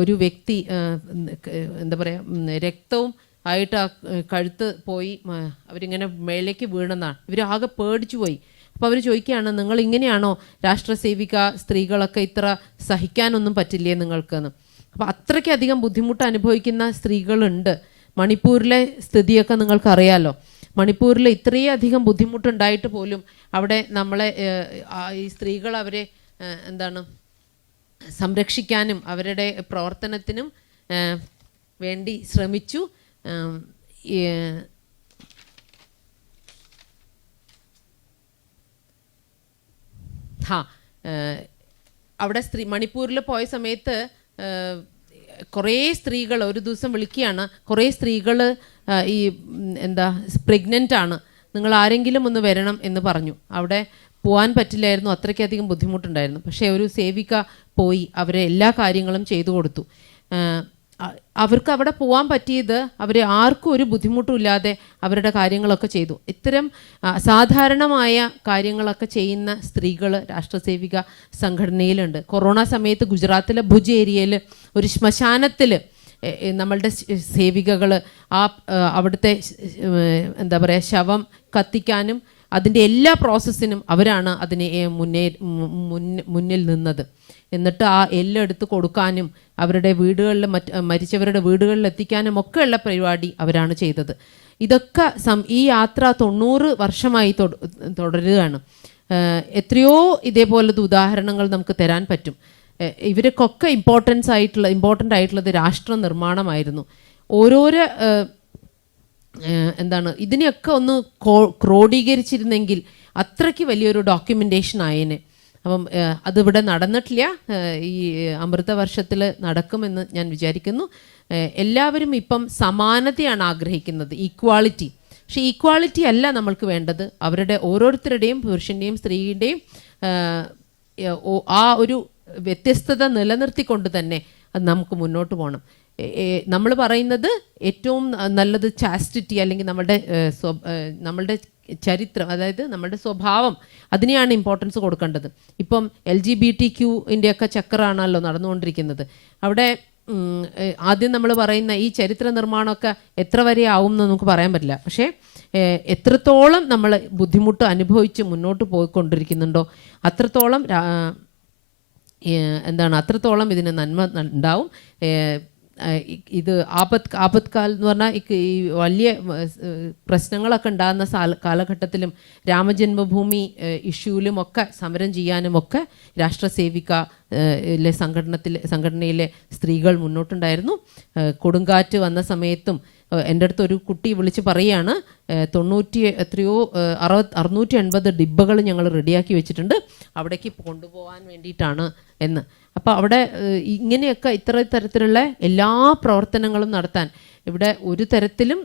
ഒരു വ്യക്തി രക്തവും ആയിട്ട് ആ കഴുത്ത് പോയി അവരിങ്ങനെ മേലേക്ക് വീണെന്നാണ്. ഇവർ ആകെ പേടിച്ചു പോയി. അപ്പോൾ അവർ ചോദിക്കുകയാണ്, നിങ്ങൾ ഇങ്ങനെയാണോ രാഷ്ട്രസേവിക സ്ത്രീകളൊക്കെ ഇത്ര സഹിക്കാനൊന്നും പറ്റില്ലേ നിങ്ങൾക്കെന്ന്. അപ്പോൾ അത്രയ്ക്കധികം ബുദ്ധിമുട്ട് അനുഭവിക്കുന്ന സ്ത്രീകളുണ്ട്. മണിപ്പൂരിലെ സ്ഥിതിയൊക്കെ നിങ്ങൾക്കറിയാലോ. മണിപ്പൂരിൽ ഇത്രയധികം ബുദ്ധിമുട്ടുണ്ടായിട്ട് പോലും അവിടെ നമ്മളെ ഈ സ്ത്രീകൾ അവരെ സംരക്ഷിക്കാനും അവരുടെ പ്രവർത്തനത്തിനും വേണ്ടി ശ്രമിച്ചു. അവിടെ മണിപ്പൂരിൽ പോയ സമയത്ത് കുറേ സ്ത്രീകൾ ഒരു ദിവസം വിളിക്കുകയാണ്, കുറേ സ്ത്രീകൾ ഈ പ്രഗ്നൻ്റ് ആണ്, നിങ്ങൾ ആരെങ്കിലും ഒന്ന് വരണം എന്ന് പറഞ്ഞു. അവിടെ പോകാൻ പറ്റില്ലായിരുന്നു, അത്രയ്ക്കധികം ബുദ്ധിമുട്ടുണ്ടായിരുന്നു. പക്ഷേ ഒരു സേവിക പോയി അവരെ എല്ലാ കാര്യങ്ങളും ചെയ്തു കൊടുത്തു. അവർക്ക് അവിടെ പോകാൻ പറ്റിയത് അവർ ആർക്കും ഒരു ബുദ്ധിമുട്ടുമില്ലാതെ അവരുടെ കാര്യങ്ങളൊക്കെ ചെയ്തു. ഇത്തരം സാധാരണമായ കാര്യങ്ങളൊക്കെ ചെയ്യുന്ന സ്ത്രീകൾ രാഷ്ട്രസേവിക സംഘടനയിലുണ്ട്. കൊറോണ സമയത്ത് ഗുജറാത്തിലെ ഭുജ് ഏരിയയിൽ ഒരു ശ്മശാനത്തിൽ നമ്മളുടെ സേവികകൾ അവിടുത്തെ ശവം കത്തിക്കാനും അതിൻ്റെ എല്ലാ പ്രോസസ്സിനും അവരാണ് അതിനെ മുന്നിൽ നിന്നത്. എന്നിട്ട് ആ എല്ലെടുത്ത് കൊടുക്കാനും അവരുടെ വീടുകളിൽ മരിച്ചവരുടെ വീടുകളിൽ എത്തിക്കാനും ഒക്കെയുള്ള പരിപാടി അവരാണ് ചെയ്തത്. ഇതൊക്കെ ഈ യാത്ര 90 വർഷമായി തുടരുകയാണ്. എത്രയോ ഇതേപോലത്തെ ഉദാഹരണങ്ങൾ നമുക്ക് തരാൻ പറ്റും. ഇവർക്കൊക്കെ ഇമ്പോർട്ടൻ്റ് ആയിട്ടുള്ളത് രാഷ്ട്ര നിർമ്മാണമായിരുന്നു. ഓരോരോ ഇതിനെയൊക്കെ ഒന്ന് ക്രോഡീകരിച്ചിരുന്നെങ്കിൽ അത്രയ്ക്ക് വലിയൊരു ഡോക്യുമെൻറ്റേഷൻ ആയേനെ. അപ്പം അതിവിടെ നടന്നിട്ടില്ല. ഈ അമൃത വർഷത്തിൽ നടക്കുമെന്ന് ഞാൻ വിചാരിക്കുന്നു. എല്ലാവരും ഇപ്പം സമാനതയാണ് ആഗ്രഹിക്കുന്നത്, ഈക്വാളിറ്റി. പക്ഷേ ഈക്വാളിറ്റി അല്ല നമ്മൾക്ക് വേണ്ടത്. അവരുടെ ഓരോരുത്തരുടെയും പുരുഷൻ്റെയും സ്ത്രീയുടെയും ആ ഒരു വ്യത്യസ്തത നിലനിർത്തിക്കൊണ്ട് തന്നെ അത് നമുക്ക് മുന്നോട്ട് പോകണം. നമ്മൾ പറയുന്നത് ഏറ്റവും നല്ലത് ചാസ്റ്റിറ്റി, അല്ലെങ്കിൽ നമ്മളുടെ ചരിത്രം, അതായത് നമ്മളുടെ സ്വഭാവം, അതിനെയാണ് ഇമ്പോർട്ടൻസ് കൊടുക്കേണ്ടത്. ഇപ്പം LGBTQ ഒക്കെ ചക്രാണല്ലോ നടന്നുകൊണ്ടിരിക്കുന്നത്. അവിടെ ആദ്യം നമ്മൾ പറയുന്ന ഈ ചരിത്ര നിർമ്മാണമൊക്കെ എത്ര വരെ ആവും എന്ന് നമുക്ക് പറയാൻ പറ്റില്ല. പക്ഷേ എത്രത്തോളം നമ്മൾ ബുദ്ധിമുട്ട് അനുഭവിച്ച് മുന്നോട്ട് പോയിക്കൊണ്ടിരിക്കുന്നുണ്ടോ അത്രത്തോളം അത്രത്തോളം ഇതിന് നന്മ ഉണ്ടാവും. ഇത് ആപത്കാലം എന്ന് പറഞ്ഞാൽ ഈ വലിയ പ്രശ്നങ്ങളൊക്കെ ഉണ്ടാകുന്ന കാലഘട്ടത്തിലും രാമജന്മഭൂമി ഇഷ്യൂവിലും ഒക്കെ സമരം ചെയ്യാനുമൊക്കെ രാഷ്ട്രസേവിക സംഘടനയിലെ സ്ത്രീകൾ മുന്നോട്ടുണ്ടായിരുന്നു. കൊടുങ്കാറ്റ് വന്ന സമയത്തും എൻ്റെ അടുത്ത് ഒരു കുട്ടി വിളിച്ച് പറയുകയാണ് 680 ഡിബ്ബകൾ ഞങ്ങൾ റെഡിയാക്കി വെച്ചിട്ടുണ്ട്, അവിടേക്ക് കൊണ്ടുപോകാൻ വേണ്ടിയിട്ടാണ് എന്ന്. അപ്പോൾ അവിടെ ഇങ്ങനെയൊക്കെ തരത്തിലുള്ള എല്ലാ പ്രവർത്തനങ്ങളും നടത്താൻ ഇവിടെ ഒരു തരത്തിലും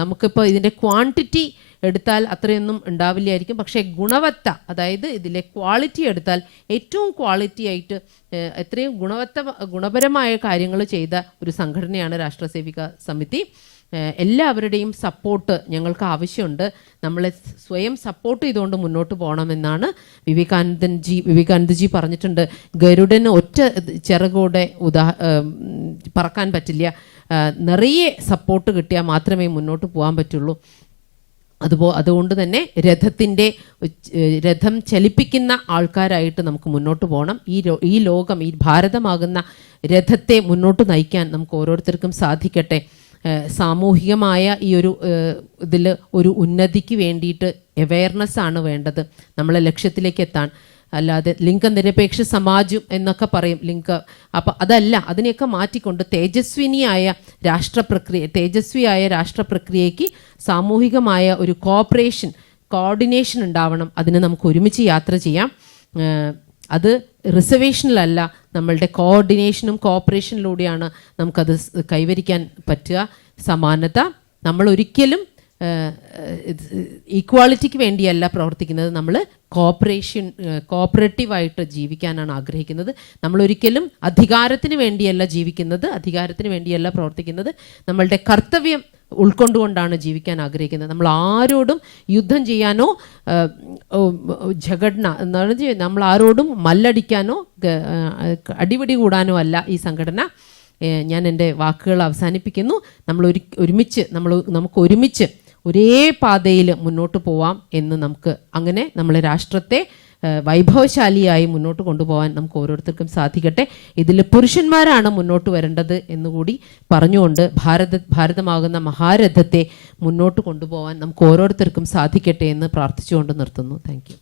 നമുക്കിപ്പോൾ ഇതിൻ്റെ ക്വാണ്ടിറ്റി എടുത്താൽ അത്രയൊന്നും ഉണ്ടാവില്ലായിരിക്കും, പക്ഷേ ഗുണവത്ത, അതായത് ഇതിലെ ക്വാളിറ്റി എടുത്താൽ ഏറ്റവും ക്വാളിറ്റി ആയിട്ട് എത്രയും ഗുണപരമായ കാര്യങ്ങൾ ചെയ്ത ഒരു സംഘടനയാണ് രാഷ്ട്രസേവിക സമിതി. എല്ലാവരുടെയും സപ്പോർട്ട് ഞങ്ങൾക്ക് ആവശ്യമുണ്ട്. നമ്മളെ സ്വയം സപ്പോർട്ട് ചെയ്തുകൊണ്ട് മുന്നോട്ട് പോകണമെന്നാണ് വിവേകാനന്ദജി പറഞ്ഞിട്ടുണ്ട്. ഗരുഡന് ഒറ്റ ചിറകോടെ പറക്കാൻ പറ്റില്ല, നിറയെ സപ്പോർട്ട് കിട്ടിയാൽ മാത്രമേ മുന്നോട്ട് പോകാൻ പറ്റുള്ളൂ. അതുകൊണ്ട് തന്നെ രഥം ചലിപ്പിക്കുന്ന ആൾക്കാരായിട്ട് നമുക്ക് മുന്നോട്ട് പോകണം. ഈ ലോകം, ഈ ഭാരതമാകുന്ന രഥത്തെ മുന്നോട്ട് നയിക്കാൻ നമുക്ക് ഓരോരുത്തർക്കും സാധിക്കട്ടെ. സാമൂഹികമായ ഈ ഒരു ഇതിൽ ഒരു ഉന്നതിക്ക് വേണ്ടിയിട്ട് അവെയർനെസ് ആണ് വേണ്ടത് നമ്മളെ ലക്ഷ്യത്തിലേക്ക് എത്താൻ. അല്ലാതെ ലിംഗനിരപേക്ഷ സമാജം എന്നൊക്കെ പറയും അപ്പം അതല്ല, അതിനെയൊക്കെ മാറ്റിക്കൊണ്ട് തേജസ്വിയായ രാഷ്ട്രപ്രക്രിയയ്ക്ക് സാമൂഹികമായ ഒരു കോർഡിനേഷൻ ഉണ്ടാവണം. അതിന് നമുക്ക് ഒരുമിച്ച് യാത്ര ചെയ്യാം. അത് റിസർവേഷനിലല്ല, നമ്മളുടെ കോർഡിനേഷനും കോപ്പറേഷനിലൂടെയാണ് നമുക്കത് കൈവരിക്കാൻ പറ്റുക. സമാനത, നമ്മൾ ഒരിക്കലും ഈക്വാളിറ്റിക്ക് വേണ്ടിയല്ല പ്രവർത്തിക്കുന്നത്, നമ്മൾ കോപ്പറേറ്റീവായിട്ട് ജീവിക്കാനാണ് ആഗ്രഹിക്കുന്നത്. നമ്മളൊരിക്കലും അധികാരത്തിന് വേണ്ടിയല്ല പ്രവർത്തിക്കുന്നത്, നമ്മളുടെ കർത്തവ്യം ഉൾക്കൊണ്ടുകൊണ്ടാണ് ജീവിക്കാൻ ആഗ്രഹിക്കുന്നത്. നമ്മൾ ആരോടും യുദ്ധം ചെയ്യാനോ ഝഗഡന എന്താണ് നമ്മൾ ആരോടും മല്ലടിക്കാനോ അടിപിടി കൂടാനോ അല്ല ഈ സംഘടന. ഞാൻ എൻ്റെ വാക്കുകൾ അവസാനിപ്പിക്കുന്നു. നമുക്ക് ഒരുമിച്ച് ഒരേ പാതയിൽ മുന്നോട്ട് പോവാം എന്ന് അങ്ങനെ നമ്മളെ രാഷ്ട്രത്തെ വൈഭവശാലിയായി മുന്നോട്ട് കൊണ്ടുപോകാൻ നമുക്ക് ഓരോരുത്തർക്കും സാധിക്കട്ടെ. ഇതിൽ പുരുഷന്മാരാണ് മുന്നോട്ട് വരേണ്ടത് എന്നുകൂടി പറഞ്ഞുകൊണ്ട് ഭാരതമാകുന്ന മഹാരഥത്തെ മുന്നോട്ട് കൊണ്ടുപോകാൻ നമുക്ക് ഓരോരുത്തർക്കും സാധിക്കട്ടെ എന്ന് പ്രാർത്ഥിച്ചുകൊണ്ട് നിർത്തുന്നു. Thank you.